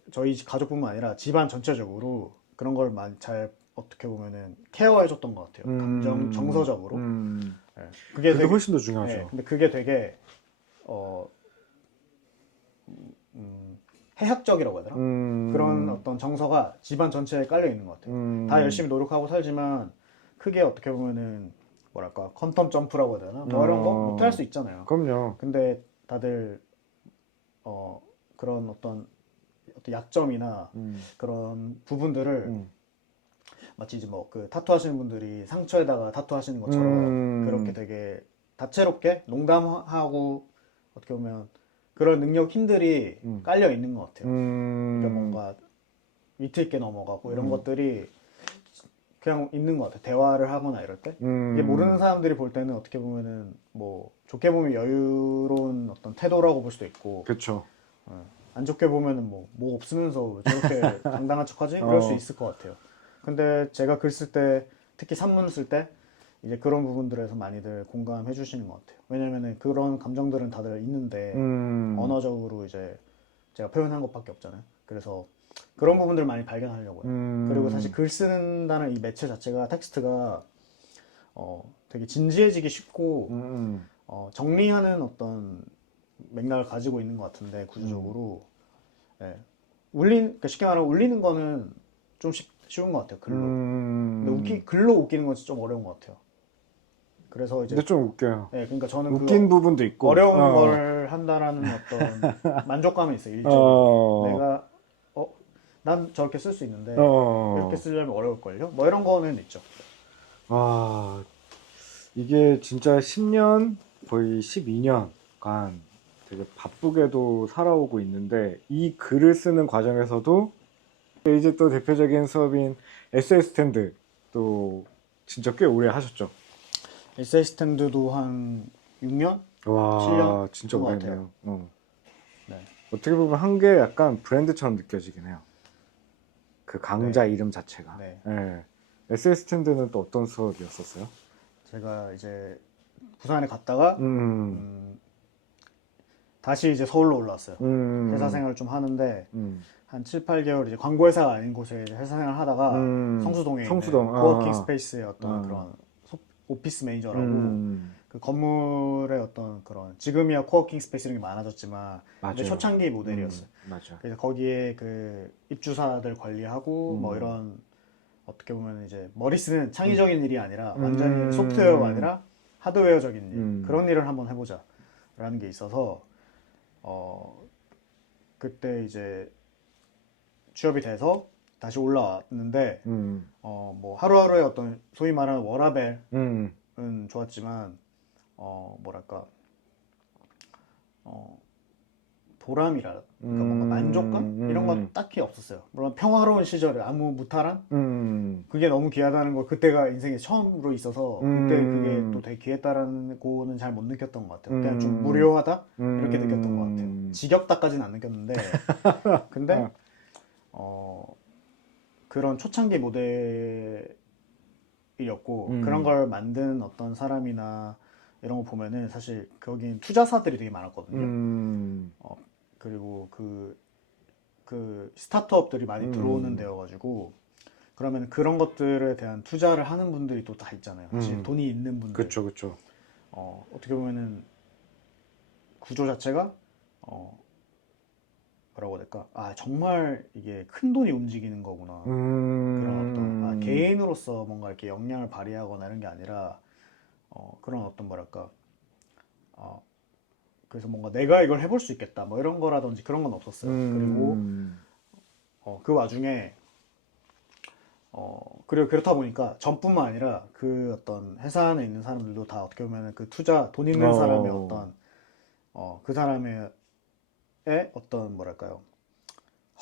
가족뿐만 아니라 집안 전체적으로 그런 걸 잘 어떻게 보면은 케어해줬던 것 같아요. 감정 정서적으로. 예. 그게 그게 되게 훨씬 더 중요하죠. 예, 근데 그게 되게 해학적이라고 해야 되나? 그런 어떤 정서가 집안 전체에 깔려 있는 것 같아요. 다 열심히 노력하고 살지만 크게 어떻게 보면은 뭐랄까 퀀텀 점프라고 해야 되나? 뭐 이런 거 못할 수 있잖아요. 그럼요. 근데 다들 그런 어떤 약점이나 그런 부분들을 마치 이제 뭐 그 타투 하시는 분들이 상처에다가 타투 하시는 것처럼 그렇게 되게 다채롭게 농담하고 어떻게 보면 그런 능력 힘들이 깔려 있는 것 같아요. 그러니까 뭔가 위트 있게 넘어가고 이런 것들이 그냥 있는 것 같아요. 대화를 하거나 이럴 때. 이게 모르는 사람들이 볼 때는 어떻게 보면은 뭐 좋게 보면 여유로운 어떤 태도라고 볼 수도 있고, 그렇죠. 안 좋게 보면은 뭐 없으면서 왜 저렇게 당당한 척하지? 그럴 수 있을 것 같아요. 근데 제가 글 쓸 때, 특히 산문을 쓸 때 이제 그런 부분들에서 많이들 공감해 주시는 것 같아요. 왜냐면은 그런 감정들은 다들 있는데 언어적으로 이제 제가 표현한 것밖에 없잖아요. 그래서 그런 부분들을 많이 발견하려고요. 그리고 사실 글 쓰는다는 이 매체 자체가 텍스트가 되게 진지해지기 쉽고 정리하는 어떤 맥락을 가지고 있는 것 같은데 구조적으로 예. 그러니까 쉽게 말하면 울리는 거는 좀 쉬운 것 같아요. 글로. 근데 글로 웃기는 건 좀 어려운 것 같아요. 그래서 이제 근데 좀 웃겨요. 예, 그러니까 저는 웃긴 부분도 있고 어려운 걸 한다라는 어떤 만족감이 있어요. 일적으로 내가 난 저렇게 쓸 수 있는데 이렇게 쓰려면 어려울걸요? 뭐 이런 거는 있죠. 이게 진짜 10년 거의 12년간 되게 바쁘게도 살아오고 있는데 이 글을 쓰는 과정에서도 이제 또 대표적인 수업인 에세이 스탠드 또 진짜 꽤 오래 하셨죠. 에세이 스탠드도 한 6년? 와 7년? 진짜 것 오래 같아요. 했네요. 네. 어떻게 보면 한 게 약간 브랜드처럼 느껴지긴 해요. 그 강자 네. 이름 자체가. 네. 네. 에세이 스탠드는 또 어떤 수업이었었어요? 제가 이제 부산에 갔다가 다시 이제 서울로 올라왔어요. 회사 생활을 좀 하는데 한 7, 8개월 이제 광고회사가 아닌 곳에 이제 회사 생활을 하다가 성수동에 있는 코워킹 스페이스의 어떤 그런 오피스 매니저라고 그 건물의 어떤 그런 지금이야 코워킹 스페이스 이런 게 많아졌지만 근데 초창기 모델이었어요. 맞아. 그래서 거기에 그 입주사들 관리하고 뭐 이런 어떻게 보면 이제 머리 쓰는 창의적인 일이 아니라 완전히 소프트웨어가 아니라 하드웨어적인 일 그런 일을 한번 해보자라는 게 있어서 그때 이제 취업이 돼서 다시 올라왔는데 뭐 하루하루의 어떤 소위 말하는 워라벨은 좋았지만 뭐랄까 보람이라 그러니까 뭔가 만족감 이런 건 딱히 없었어요. 물론 평화로운 시절에 아무 무탈한 그게 너무 귀하다는 걸 그때가 인생에 처음으로 있어서 그때 그게 또 되게 귀했다라는 거는 잘 못 느꼈던 것 같아요. 그냥 좀 무료하다 이렇게 느꼈던 것 같아요. 지겹다까지는 안 느꼈는데 근데 그런 초창기 모델이었고 그런 걸 만든 어떤 사람이나 이런 거 보면은 사실 거긴 투자사들이 되게 많았거든요. 그리고 그 스타트업들이 많이 들어오는 데여가지고 그러면 그런 것들에 대한 투자를 하는 분들이 또 다 있잖아요. 사실 돈이 있는 분들. 그쵸, 그쵸. 어떻게 보면은 구조 자체가 뭐라고 해야 될까? 아, 정말 이게 큰 돈이 움직이는 거구나. 그런 어떤 개인으로서 뭔가 이렇게 역량을 발휘하거나 이런 게 아니라 그런 어떤 뭐랄까 그래서 뭔가 내가 이걸 해볼 수 있겠다 뭐 이런 거라든지 그런 건 없었어요. 그리고 그 와중에 그리고 그렇다 보니까 전뿐만 아니라 그 어떤 회사 안에 있는 사람들도 다 어떻게 보면 그 투자 돈 있는 사람의 어떤 그 사람의 어떤 뭐랄까요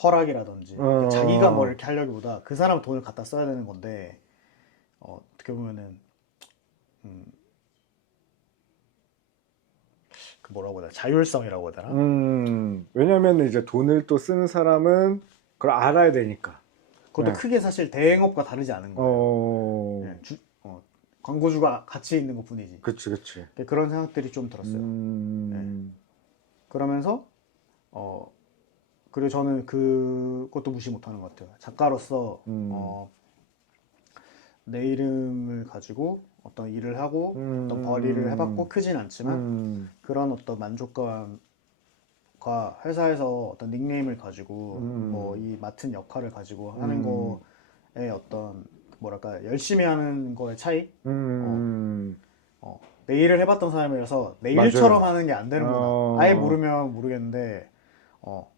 허락이라든지 자기가 뭘 이렇게 하려기보다 그 사람 돈을 갖다 써야 되는 건데 어떻게 보면은 그 뭐라고 해야 되나 자율성이라고 해야 되나? 왜냐면 이제 돈을 또 쓰는 사람은 그걸 알아야 되니까. 그것도 크게 사실 대행업과 다르지 않은 거예요. 네, 광고주가 같이 있는 것 뿐이지. 그치, 그치. 그런 생각들이 좀 들었어요. 네. 그러면서 그리고 저는 그것도 무시 못하는 것 같아요. 작가로서 내 이름을 가지고 어떤 일을 하고 어떤 벌이를 해봤고 크진 않지만 그런 어떤 만족감과 회사에서 어떤 닉네임을 가지고 뭐 이 맡은 역할을 가지고 하는 거에 어떤 뭐랄까 열심히 하는 거의 차이. 내 일을 해봤던 사람이라서 내 일처럼 맞아요. 하는 게 안 되는구나. 아예 모르면 모르겠는데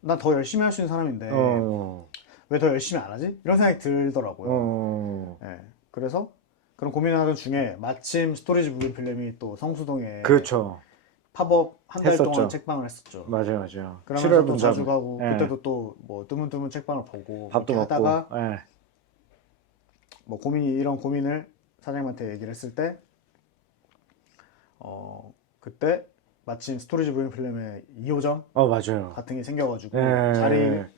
난 더 열심히 할 수 있는 사람인데 왜 더 열심히 안 하지? 이런 생각이 들더라고요. 예, 그래서 그런 고민을 하던 중에 마침 스토리지 부인 필름이 또 성수동에 그렇죠. 팝업 한 달 했었죠. 동안 책방을 했었죠. 맞아요, 맞아요. 그러면서 7월 또 분담. 자주 가고 예. 그때도 또 뭐 드문드문 책방을 보고 밥도 이렇게 먹고. 하다가 예. 뭐 이런 고민을 사장님한테 얘기를 했을 때 그때 마침 스토리지 부인 필름의 2호점 맞아요. 같은 게 생겨가지고 예.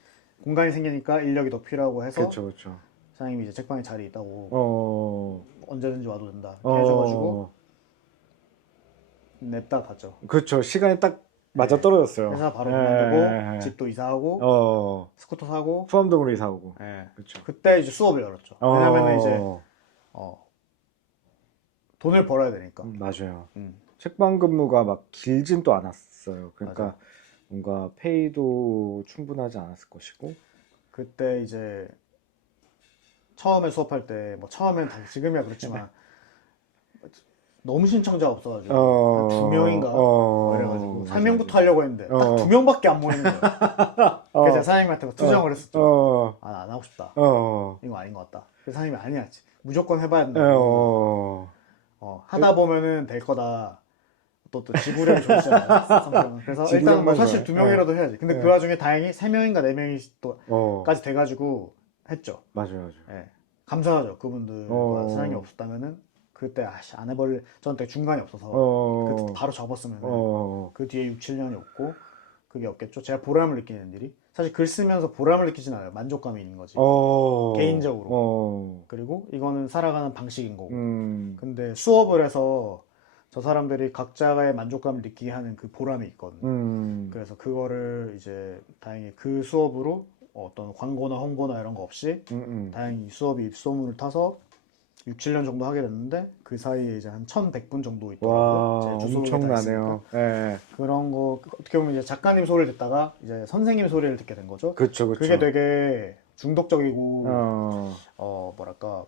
공간이 생기니까 인력이 더 필요하고 해서 그렇죠, 그렇죠. 사장님이 이제 책방에 자리 있다고 언제든지 와도 된다 이렇게 해줘가지고 냅다 갔죠. 그렇죠. 시간이 딱 맞아 네. 떨어졌어요. 회사 바로 예. 그만두고 집도 이사하고 스쿠터 사고 후암동으로 이사 오고. 그렇죠. 그때 이제 수업을 열었죠. 왜냐면은 이제 돈을 벌어야 되니까. 맞아요. 책방 근무가 막 길진 또 않았어요. 그러니까 맞아. 뭔가 페이도 충분하지 않았을 것이고. 그때 이제 처음에 수업할 때 뭐 처음엔 다 지금이야 그렇지만 너무 신청자가 없어가지고 한 2명인가 뭐 이래가지고 3명부터 하려고 했는데 딱 2명밖에 안 모이는 거예요. 그래서 제가 사장님한테 투정을 했었죠. 아, 나 안 하고 싶다. 이거 아닌 것 같다. 그래서 사장님이 아니야. 무조건 해봐야 된다고. 하다 보면은 될 거다. 또 지구력이 좋으시잖아요. 그래서 일단 뭐 사실 2명이라도 해야지. 근데 그 와중에 다행히 3명인가 4명이 또까지 돼가지고 했죠. 맞아요. 예. 감사하죠. 그분들과 사장이 없었다면은 그때 안 해볼 전 되게 중간이 없어서 그때 바로 접었으면 그 뒤에 6, 7년이 없고 그게 없겠죠. 제가 보람을 느끼는 일이 사실 글 쓰면서 보람을 느끼진 않아요. 만족감이 있는 거지. 개인적으로. 그리고 이거는 살아가는 방식인 거고. 근데 수업을 해서 저 사람들이 각자의 만족감을 느끼게 하는 그 보람이 있거든요. 그래서 그거를 이제 다행히 그 수업으로 어떤 광고나 홍보나 이런 거 없이 다행히 수업이 입소문을 타서 6, 7년 정도 하게 됐는데 그 사이에 이제 한 1,100분 정도 있더라고요. 와, 엄청나네요. 네. 그런 거 어떻게 보면 이제 작가님 소리를 듣다가 이제 선생님 소리를 듣게 된 거죠. 그렇죠. 그게 되게 중독적이고 뭐랄까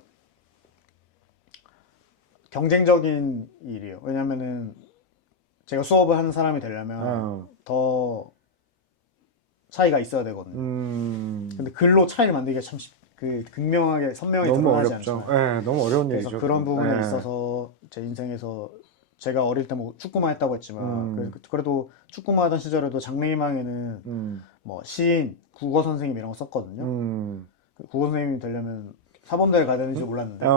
경쟁적인 일이에요. 왜냐면은 제가 수업을 하는 사람이 되려면 더 차이가 있어야 되거든요. 근데 글로 차이를 만들기가 참 극명하게 선명하게 드러나지 않잖아요. 네, 너무 어려운 그래서 일이죠. 그런 부분에 있어서 제 인생에서 제가 어릴 때 뭐 축구만 했다고 했지만 그래도 축구만 하던 시절에도 장래희망에는 뭐 시인, 국어 선생님 이런 거 썼거든요. 국어 선생님이 되려면 사범대를 가야 되는지 몰랐는데 네.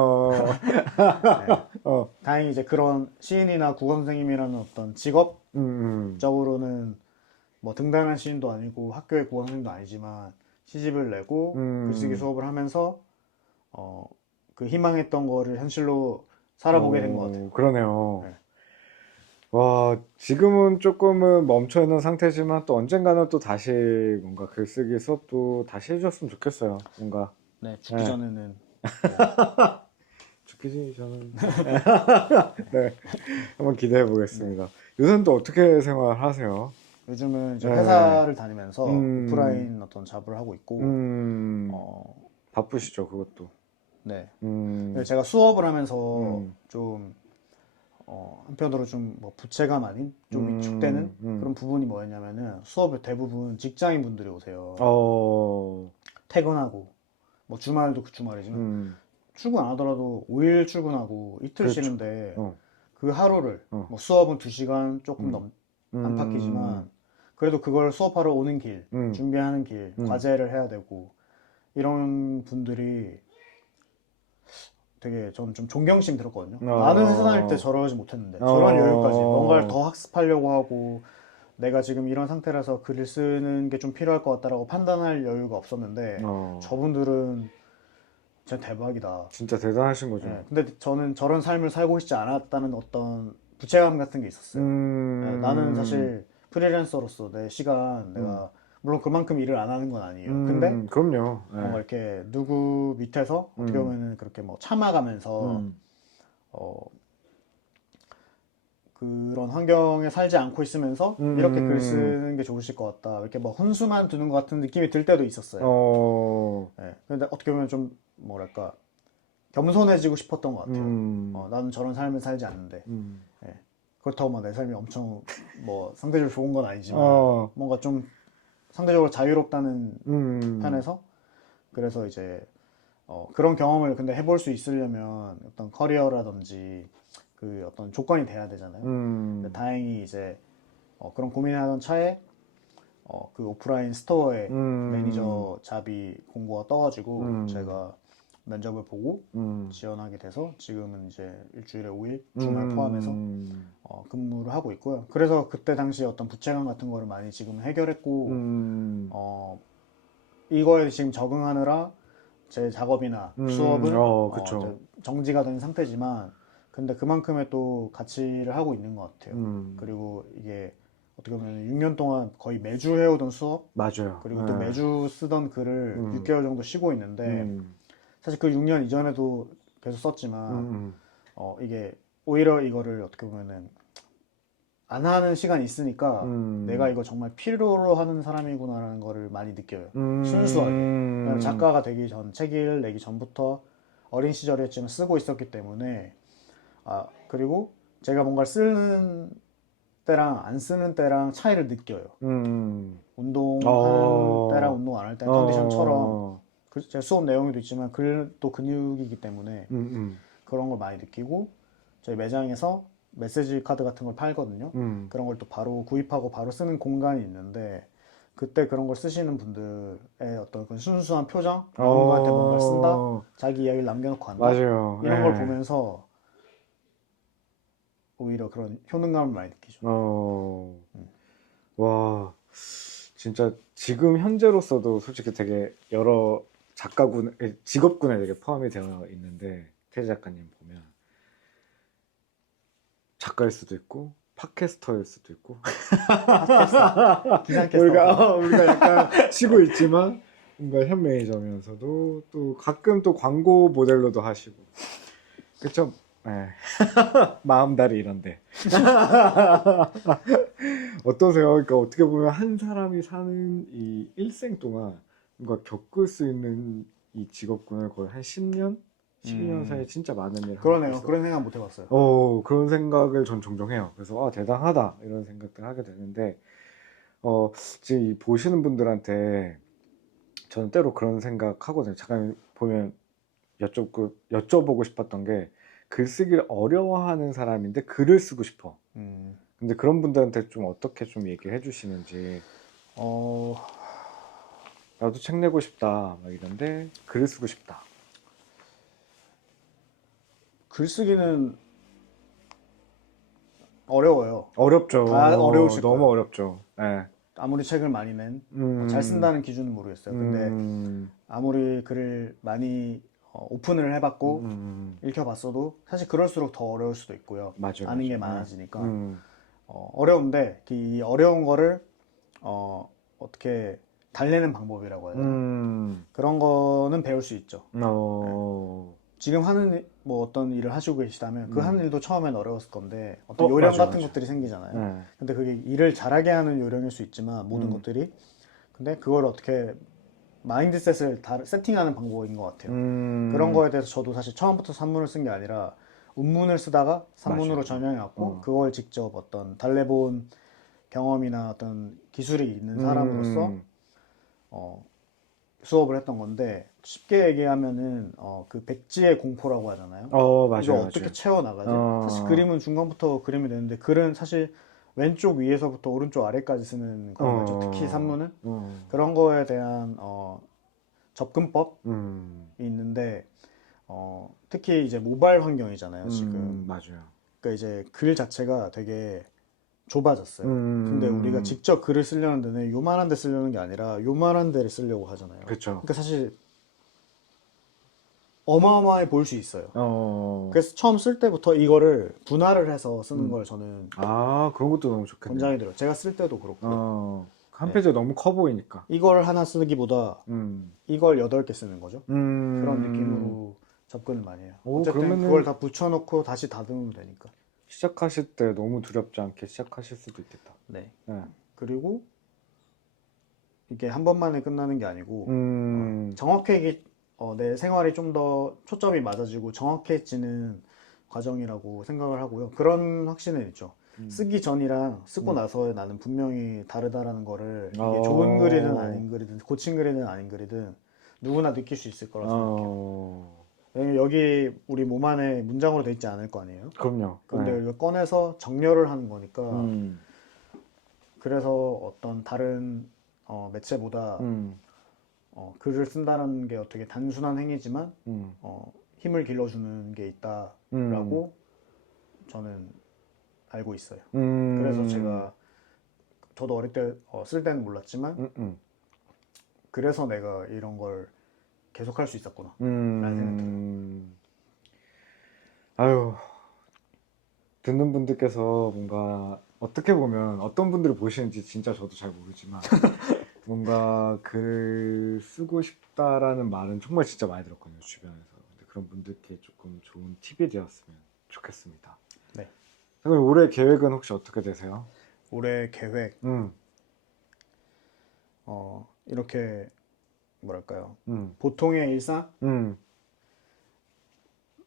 다행히 이제 그런 시인이나 국어 선생님이라는 어떤 직업적으로는 뭐 등단한 시인도 아니고 학교의 국어 선생님도 아니지만 시집을 내고 글쓰기 수업을 하면서 그 희망했던 거를 현실로 살아보게 된 것 같아요. 그러네요. 네. 와, 지금은 조금은 멈춰 있는 상태지만 또 언젠가는 또 다시 뭔가 글쓰기 수업도 다시 해줬으면 좋겠어요. 뭔가. 네, 죽기 네. 전에는 죽기 전은 네, 한번 기대해 보겠습니다. 요새는 또 어떻게 생활하세요? 요즘은 이제 네. 회사를 다니면서 음. 오프라인 어떤 잡을 하고 있고, 어, 바쁘시죠, 그것도. 네. 음, 제가 수업을 하면서 음, 좀, 한편으로 좀 뭐 부채감 아닌 좀 위축되는 그런 부분이 뭐였냐면은 수업을 대부분 직장인 분들이 오세요. 어, 퇴근하고, 뭐 주말도 그 주말이지만, 출근 안 하더라도 5일 출근하고 이틀 그렇죠. 쉬는데 어, 그 하루를 어, 뭐 수업은 2시간 조금 음, 안팎이지만 그래도 그걸 수업하러 오는 길, 음, 준비하는 길, 음, 과제를 해야 되고 이런 분들이 되게 저는 좀 존경심 들었거든요. 나는 회사 다닐 때 어, 저러지 못했는데 저런 여유까지 뭔가를 어, 더 학습하려고 하고 내가 지금 이런 상태라서 글을 쓰는 게 좀 필요할 것 같다라고 판단할 여유가 없었는데 어, 저분들은 진짜 대박이다. 진짜 대단하신 거죠. 예, 근데 저는 저런 삶을 살고 싶지 않았다는 어떤 부채감 같은 게 있었어요. 예, 나는 음, 사실 프리랜서로서 내 시간 음, 내가 물론 그만큼 일을 안 하는 건 아니에요. 근데 그럼요. 뭔가 네. 이렇게 누구 밑에서 어떻게 음, 보면은 그렇게 뭐 참아가면서 음, 어, 그런 환경에 살지 않고 있으면서 이렇게 글 음, 쓰는 게 좋으실 것 같다. 이렇게 뭐 혼수만 두는 것 같은 느낌이 들 때도 있었어요. 어, 예, 근데 어떻게 보면 좀 뭐랄까 겸손해지고 싶었던 것 같아요. 음, 나는 저런 삶을 살지 않는데. 음, 예. 그렇다고 막 내 삶이 엄청 뭐 상대적으로 좋은 건 아니지만 어, 뭔가 좀 상대적으로 자유롭다는 음, 편에서 그래서 이제 그런 경험을 근데 해볼 수 있으려면 어떤 커리어라든지 그 어떤 조건이 돼야 되잖아요. 근데 음, 다행히 이제 그런 고민하던 차에 그 오프라인 스토어에 음, 매니저 잡이 공고가 떠가지고 음, 제가 면접을 보고 음, 지원하게 돼서 지금은 이제 일주일에 5일 주말 포함해서 음, 근무를 하고 있고요. 그래서 그때 당시 어떤 부채감 같은 거를 많이 지금 해결했고, 음, 어, 이거에 지금 적응하느라 제 작업이나 수업은 이제 그쵸. 정지가 된 상태지만, 근데 그만큼의 또 가치를 하고 있는 것 같아요. 음, 그리고 이게 어떻게 보면 6년 동안 거의 매주 해오던 수업, 맞아요. 그리고 또 예, 매주 쓰던 글을 음, 6개월 정도 쉬고 있는데, 음, 사실 그 6년 이전에도 계속 썼지만, 음, 이게 오히려 이거를 어떻게 보면은 안 하는 시간이 있으니까 내가 음, 이거 정말 필요로 하는 사람이구나라는 거를 많이 느껴요. 순수하게. 왜냐면 음, 작가가 되기 전, 책을 내기 전부터 어린 시절이었지만 쓰고 있었기 때문에, 그리고 제가 뭔가를 쓰는 때랑 안 쓰는 때랑 차이를 느껴요. 음, 운동하는 때랑 어, 운동 안 할 때랑 컨디션처럼, 어, 제 수업 내용에도 있지만 글도 근육이기 때문에 음, 그런 걸 많이 느끼고 저희 매장에서 메시지 카드 같은 걸 팔거든요. 음, 그런 걸 또 바로 구입하고 바로 쓰는 공간이 있는데 그때 그런 걸 쓰시는 분들의 어떤 그 순수한 표정, 누군가한테 뭔가를 쓴다, 어, 자기 이야기를 남겨놓고 한다, 맞아요. 이런 걸 예. 보면서 오히려 그런 효능감을 많이 느끼죠. 어, 와, 진짜 지금 현재로서도 솔직히 되게 여러 직업군에 되게 포함이 되어 있는데, 태지 작가님 보면 작가일 수도 있고, 팟캐스터일 수도 있고, 팟캐스터, 기상캐스터 같은 거. 우리가 약간 쉬고 있지만, 뭔가 현 매니저면서도 또 가끔 또 광고 모델로도 하시고, 그쵸? 예. 마음다리 이런데. 어떠세요? 그러니까 어떻게 보면 한 사람이 사는 이 일생 동안 뭔가 겪을 수 있는 이 직업군을 거의 한 10년? 12년 사이에 음, 진짜 많은 일을 하고 그러네요. 있어. 그런 생각 못 해봤어요. 그런 생각을 전 종종 해요. 그래서, 대단하다. 이런 생각들 하게 되는데, 지금 이 보시는 분들한테 저는 때로 그런 생각 하거든요. 잠깐 보면 여쭤보고 싶었던 게, 글쓰기를 어려워하는 사람인데 글을 쓰고 싶어. 음, 근데 그런 분들한테 좀 어떻게 좀 얘기를 해주시는지. 어, 나도 책 내고 싶다 막 이런데 글을 쓰고 싶다. 글쓰기는 어려워요. 다 어렵죠. 어려우실 너무 거예요. 어렵죠. 예. 아무리 책을 많이 낸, 잘 음, 쓴다는 기준은 모르겠어요. 근데 음, 아무리 글을 많이 오픈을 해봤고 음, 읽혀봤어도 사실 그럴수록 더 어려울 수도 있고요. 맞아요, 아는 게 맞아요. 예. 많아지니까. 어려운데 이 어려운 거를 어떻게 달래는 방법이라고 해야 되나? 그런 거는 배울 수 있죠. 지금 하는 뭐 어떤 일을 하시고 계시다면 그 하는 일도 처음엔 어려웠을 건데 어떤 요령 맞아, 같은 맞아. 것들이 생기잖아요. 네. 근데 그게 일을 잘하게 하는 요령일 수 있지만 모든 것들이 근데 그걸 어떻게 마인드셋을 세팅하는 방법인 것 같아요. 그런 거에 대해서 저도 사실 처음부터 산문을 쓴 게 아니라 운문을 쓰다가 산문으로 맞아요. 전향해왔고 그걸 직접 어떤 달래본 경험이나 어떤 기술이 있는 사람으로서 수업을 했던 건데 쉽게 얘기하면은 그 백지의 공포라고 하잖아요. 맞아요, 이거 맞아요. 어떻게 채워나가지? 사실 그림은 중간부터 그림이 되는데 글은 사실 왼쪽 위에서부터 오른쪽 아래까지 쓰는 그런 거죠. 특히 산문은 그런 거에 대한 접근법이 있는데 특히 이제 모바일 환경이잖아요, 지금. 맞아요. 그러니까 이제 글 자체가 되게 좁아졌어요. 근데 우리가 직접 글을 쓰려는 데는 요만한 데 쓰려는 게 아니라 요만한 데를 쓰려고 하잖아요. 그쵸. 그러니까 사실 어마어마하게 보일 수 있어요. 그래서 처음 쓸 때부터 이거를 분할을 해서 쓰는 걸 저는 그런 것도 너무 좋겠네요. 권장이 들어요. 제가 쓸 때도 그렇고. 한 페이지가 너무 커 보이니까. 이걸 하나 쓰기보다 이걸 8개 쓰는 거죠. 그런 느낌으로 접근을 많이 해요. 어쨌든 그러면은 그걸 다 붙여놓고 다시 다듬으면 되니까. 시작하실 때 너무 두렵지 않게 시작하실 수도 있겠다. 네. 네. 그리고 이게 한 번만에 끝나는 게 아니고 정확하게 내 생활이 좀 더 초점이 맞아지고 정확해지는 과정이라고 생각을 하고요. 그런 확신은 있죠. 쓰기 전이랑 쓰고 나서 나는 분명히 다르다라는 거를 이게 좋은 글이든 아닌 글이든 고친 글이든 아닌 글이든 누구나 느낄 수 있을 거라 생각해요. 왜냐면 여기 우리 몸 안에 문장으로 돼 있지 않을 거 아니에요. 그럼요. 근데 네. 우리가 꺼내서 정렬을 하는 거니까 그래서 어떤 다른 매체보다 글을 쓴다는 게 어떻게 단순한 행위지만 힘을 길러주는 게 있다라고 저는 알고 있어요. 그래서 저도 어릴 때 쓸 때는 몰랐지만 그래서 내가 이런 걸 계속 할 수 있었구나 라는 생각이 들어요. 아유, 듣는 분들께서 뭔가 어떻게 보면 어떤 분들이 보시는지 진짜 저도 잘 모르지만 뭔가 글 쓰고 싶다라는 말은 정말 진짜 많이 들었거든요, 주변에서. 근데 그런 분들께 조금 좋은 팁이 되었으면 좋겠습니다. 네. 그럼 올해 계획은 혹시 어떻게 되세요? 올해 계획 이렇게 뭐랄까요 보통의 일상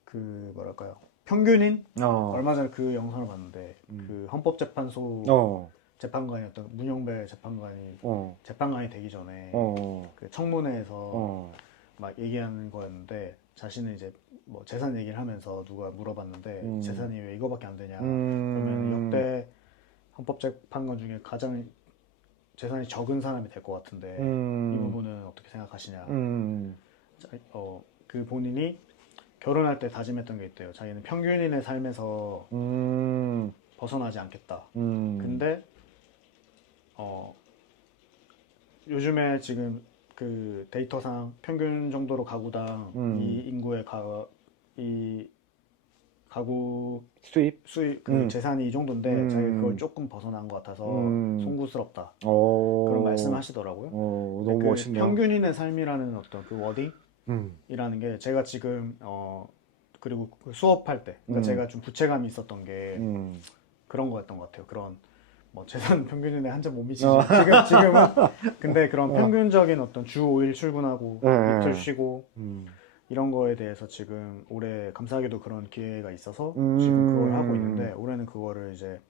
그 뭐랄까요 평균인 얼마 전에 그 영상을 봤는데 그 헌법재판소 재판관이었던 문영배 재판관이 재판관이 되기 전에 그 청문회에서 막 얘기하는 거였는데 자신은 이제 뭐 재산 얘기를 하면서 누가 물어봤는데 재산이 왜 이거밖에 안 되냐 그러면 역대 헌법재판관 중에 가장 재산이 적은 사람이 될 것 같은데 이 부분은 어떻게 생각하시냐 그 본인이 결혼할 때 다짐했던 게 있대요. 자기는 평균인의 삶에서 벗어나지 않겠다. 근데 요즘에 지금 그 데이터상 평균 정도로 가구당 이 인구의 이 가구 수입? 그 재산이 이 정도인데 자기가 그걸 조금 벗어난 것 같아서 송구스럽다. 그런 말씀하시더라고요. 너무 그 멋있네요. 평균인의 삶이라는 어떤 그 워딩이라는 게 제가 지금 그리고 그 수업할 때 그러니까 제가 좀 부채감이 있었던 게 그런 거였던 것 같아요. 그런 뭐 재산 평균인의 한 점 못 미치지 지금은 근데 그런 평균적인 어떤 주 5일 출근하고 이틀 쉬고 이런 거에 대해서 지금 올해 감사하게도 그런 기회가 있어서 지금 그걸 하고 있는데 올해는 그거를 이제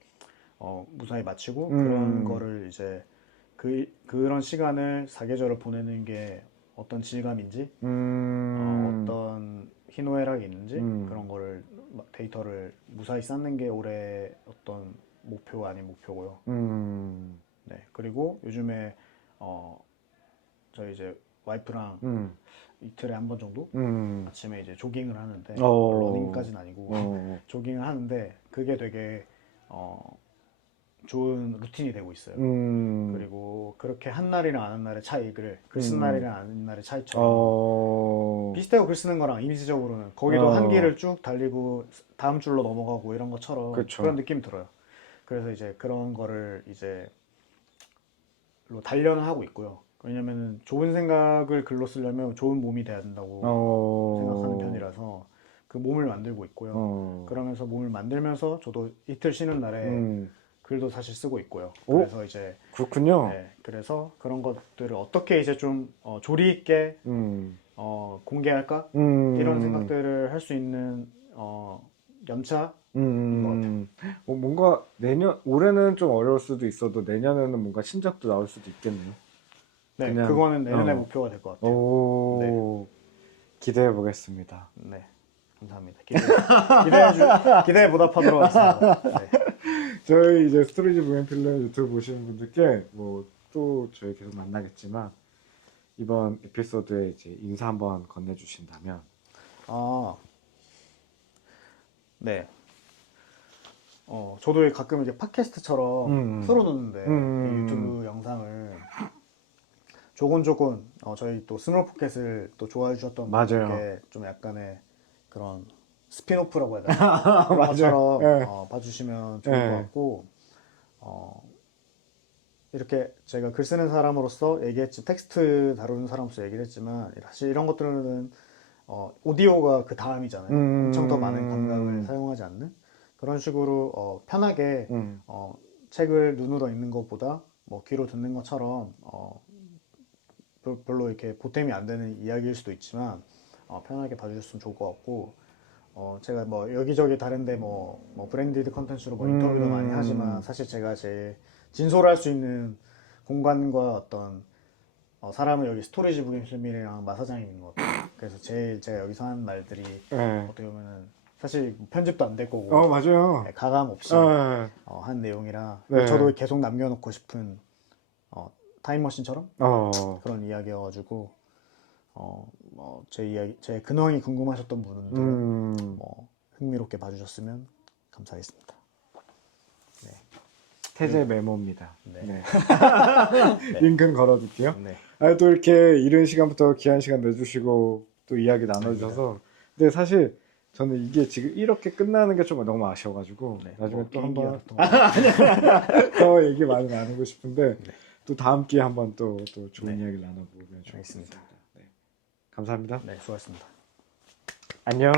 무사히 마치고 그런 거를 이제 그런 시간을 사계절을 보내는 게 어떤 질감인지 어떤 희노애락이 있는지 그런 거를 데이터를 무사히 쌓는 게 올해 어떤 목표 아닌 목표고요. 네 그리고 요즘에 저희 이제 와이프랑 이틀에 한 번 정도 아침에 이제 조깅을 하는데 러닝까지는 아니고 조깅을 하는데 그게 되게 좋은 루틴이 되고 있어요. 그리고 그렇게 한 날이랑 안 한 날의 차이를 글 쓴 날이랑 안 쓴 날의 차이처럼 비슷하고 글 쓰는 거랑 이미지적으로는 거기도 한 길을 쭉 달리고 다음 줄로 넘어가고 이런 것처럼 그쵸. 그런 느낌이 들어요. 그래서 이제 그런 거를 이제 단련을 하고 있고요. 왜냐면 좋은 생각을 글로 쓰려면 좋은 몸이 돼야 된다고 생각하는 편이라서 그 몸을 만들고 있고요. 그러면서 몸을 만들면서 저도 이틀 쉬는 날에 글도 사실 쓰고 있고요. 그래서 이제 그렇군요. 네, 그래서 그런 것들을 어떻게 이제 좀 조리 있게 공개할까 이런 생각들을 할 수 있는 연차인 것 같아요. 뭔가 올해는 좀 어려울 수도 있어도 내년에는 뭔가 신작도 나올 수도 있겠네요. 네, 그냥, 그거는 내년의 목표가 될 것 같아요. 오, 기대해 보겠습니다. 네, 감사합니다. 기대에 보답하도록 하겠습니다. 네. 저희 이제 스토리지 무앤필름 유튜브 보시는 분들께 뭐 또 저희 계속 만나겠지만 이번 에피소드에 이제 인사 한번 건네주신다면. 네. 저도 가끔 이제 팟캐스트처럼 풀어놓는데 이 유튜브 영상을 조곤조곤 저희 또 스몰포켓을 또 좋아해 주셨던 분들께 좀 약간의 그런 스피노프라고 해야 되나? 그런 것처럼 네. 봐주시면 좋을 것 같고 이렇게 제가 글 쓰는 사람으로서 텍스트 다루는 사람으로서 얘기를 했지만 사실 이런 것들은 오디오가 그 다음이잖아요. 엄청 더 많은 감각을 사용하지 않는 그런 식으로 편하게 책을 눈으로 읽는 것보다 뭐 귀로 듣는 것처럼 별로 이렇게 보탬이 안 되는 이야기일 수도 있지만 편하게 봐주셨으면 좋을 것 같고 제가 뭐 여기저기 다른데 뭐 브랜디드 컨텐츠로 뭐 인터뷰도 많이 하지만 사실 제가 제일 진솔할 수 있는 공간과 어떤 사람은 여기 스토리지 부김실밀이랑 마사장인 것 같아요. 그래서 제일 제가 여기서 하는 말들이 어떻게 보면은 사실 편집도 안 될 거고 맞아요. 네, 가감 없이 한 내용이라 저도 계속 남겨놓고 싶은 타임머신처럼 그런 이야기여가지고 제 이야기, 제 근황이 궁금하셨던 분들은 흥미롭게 봐주셨으면 감사하겠습니다. 네. 태제 메모입니다. 네. 네. 링크는 걸어둘게요. 네. 또 이렇게 이른 시간부터 귀한 시간 내주시고 또 이야기 나눠주셔서. 근데 사실 저는 이게 지금 이렇게 끝나는 게 좀 너무 아쉬워가지고 나중에 또 한번 더 얘기 많이 나누고 싶은데 또 다음 기회에 한번 또 좋은 이야기를 나눠보면 좋겠습니다. 네. 감사합니다. 네, 수고하셨습니다. 안녕.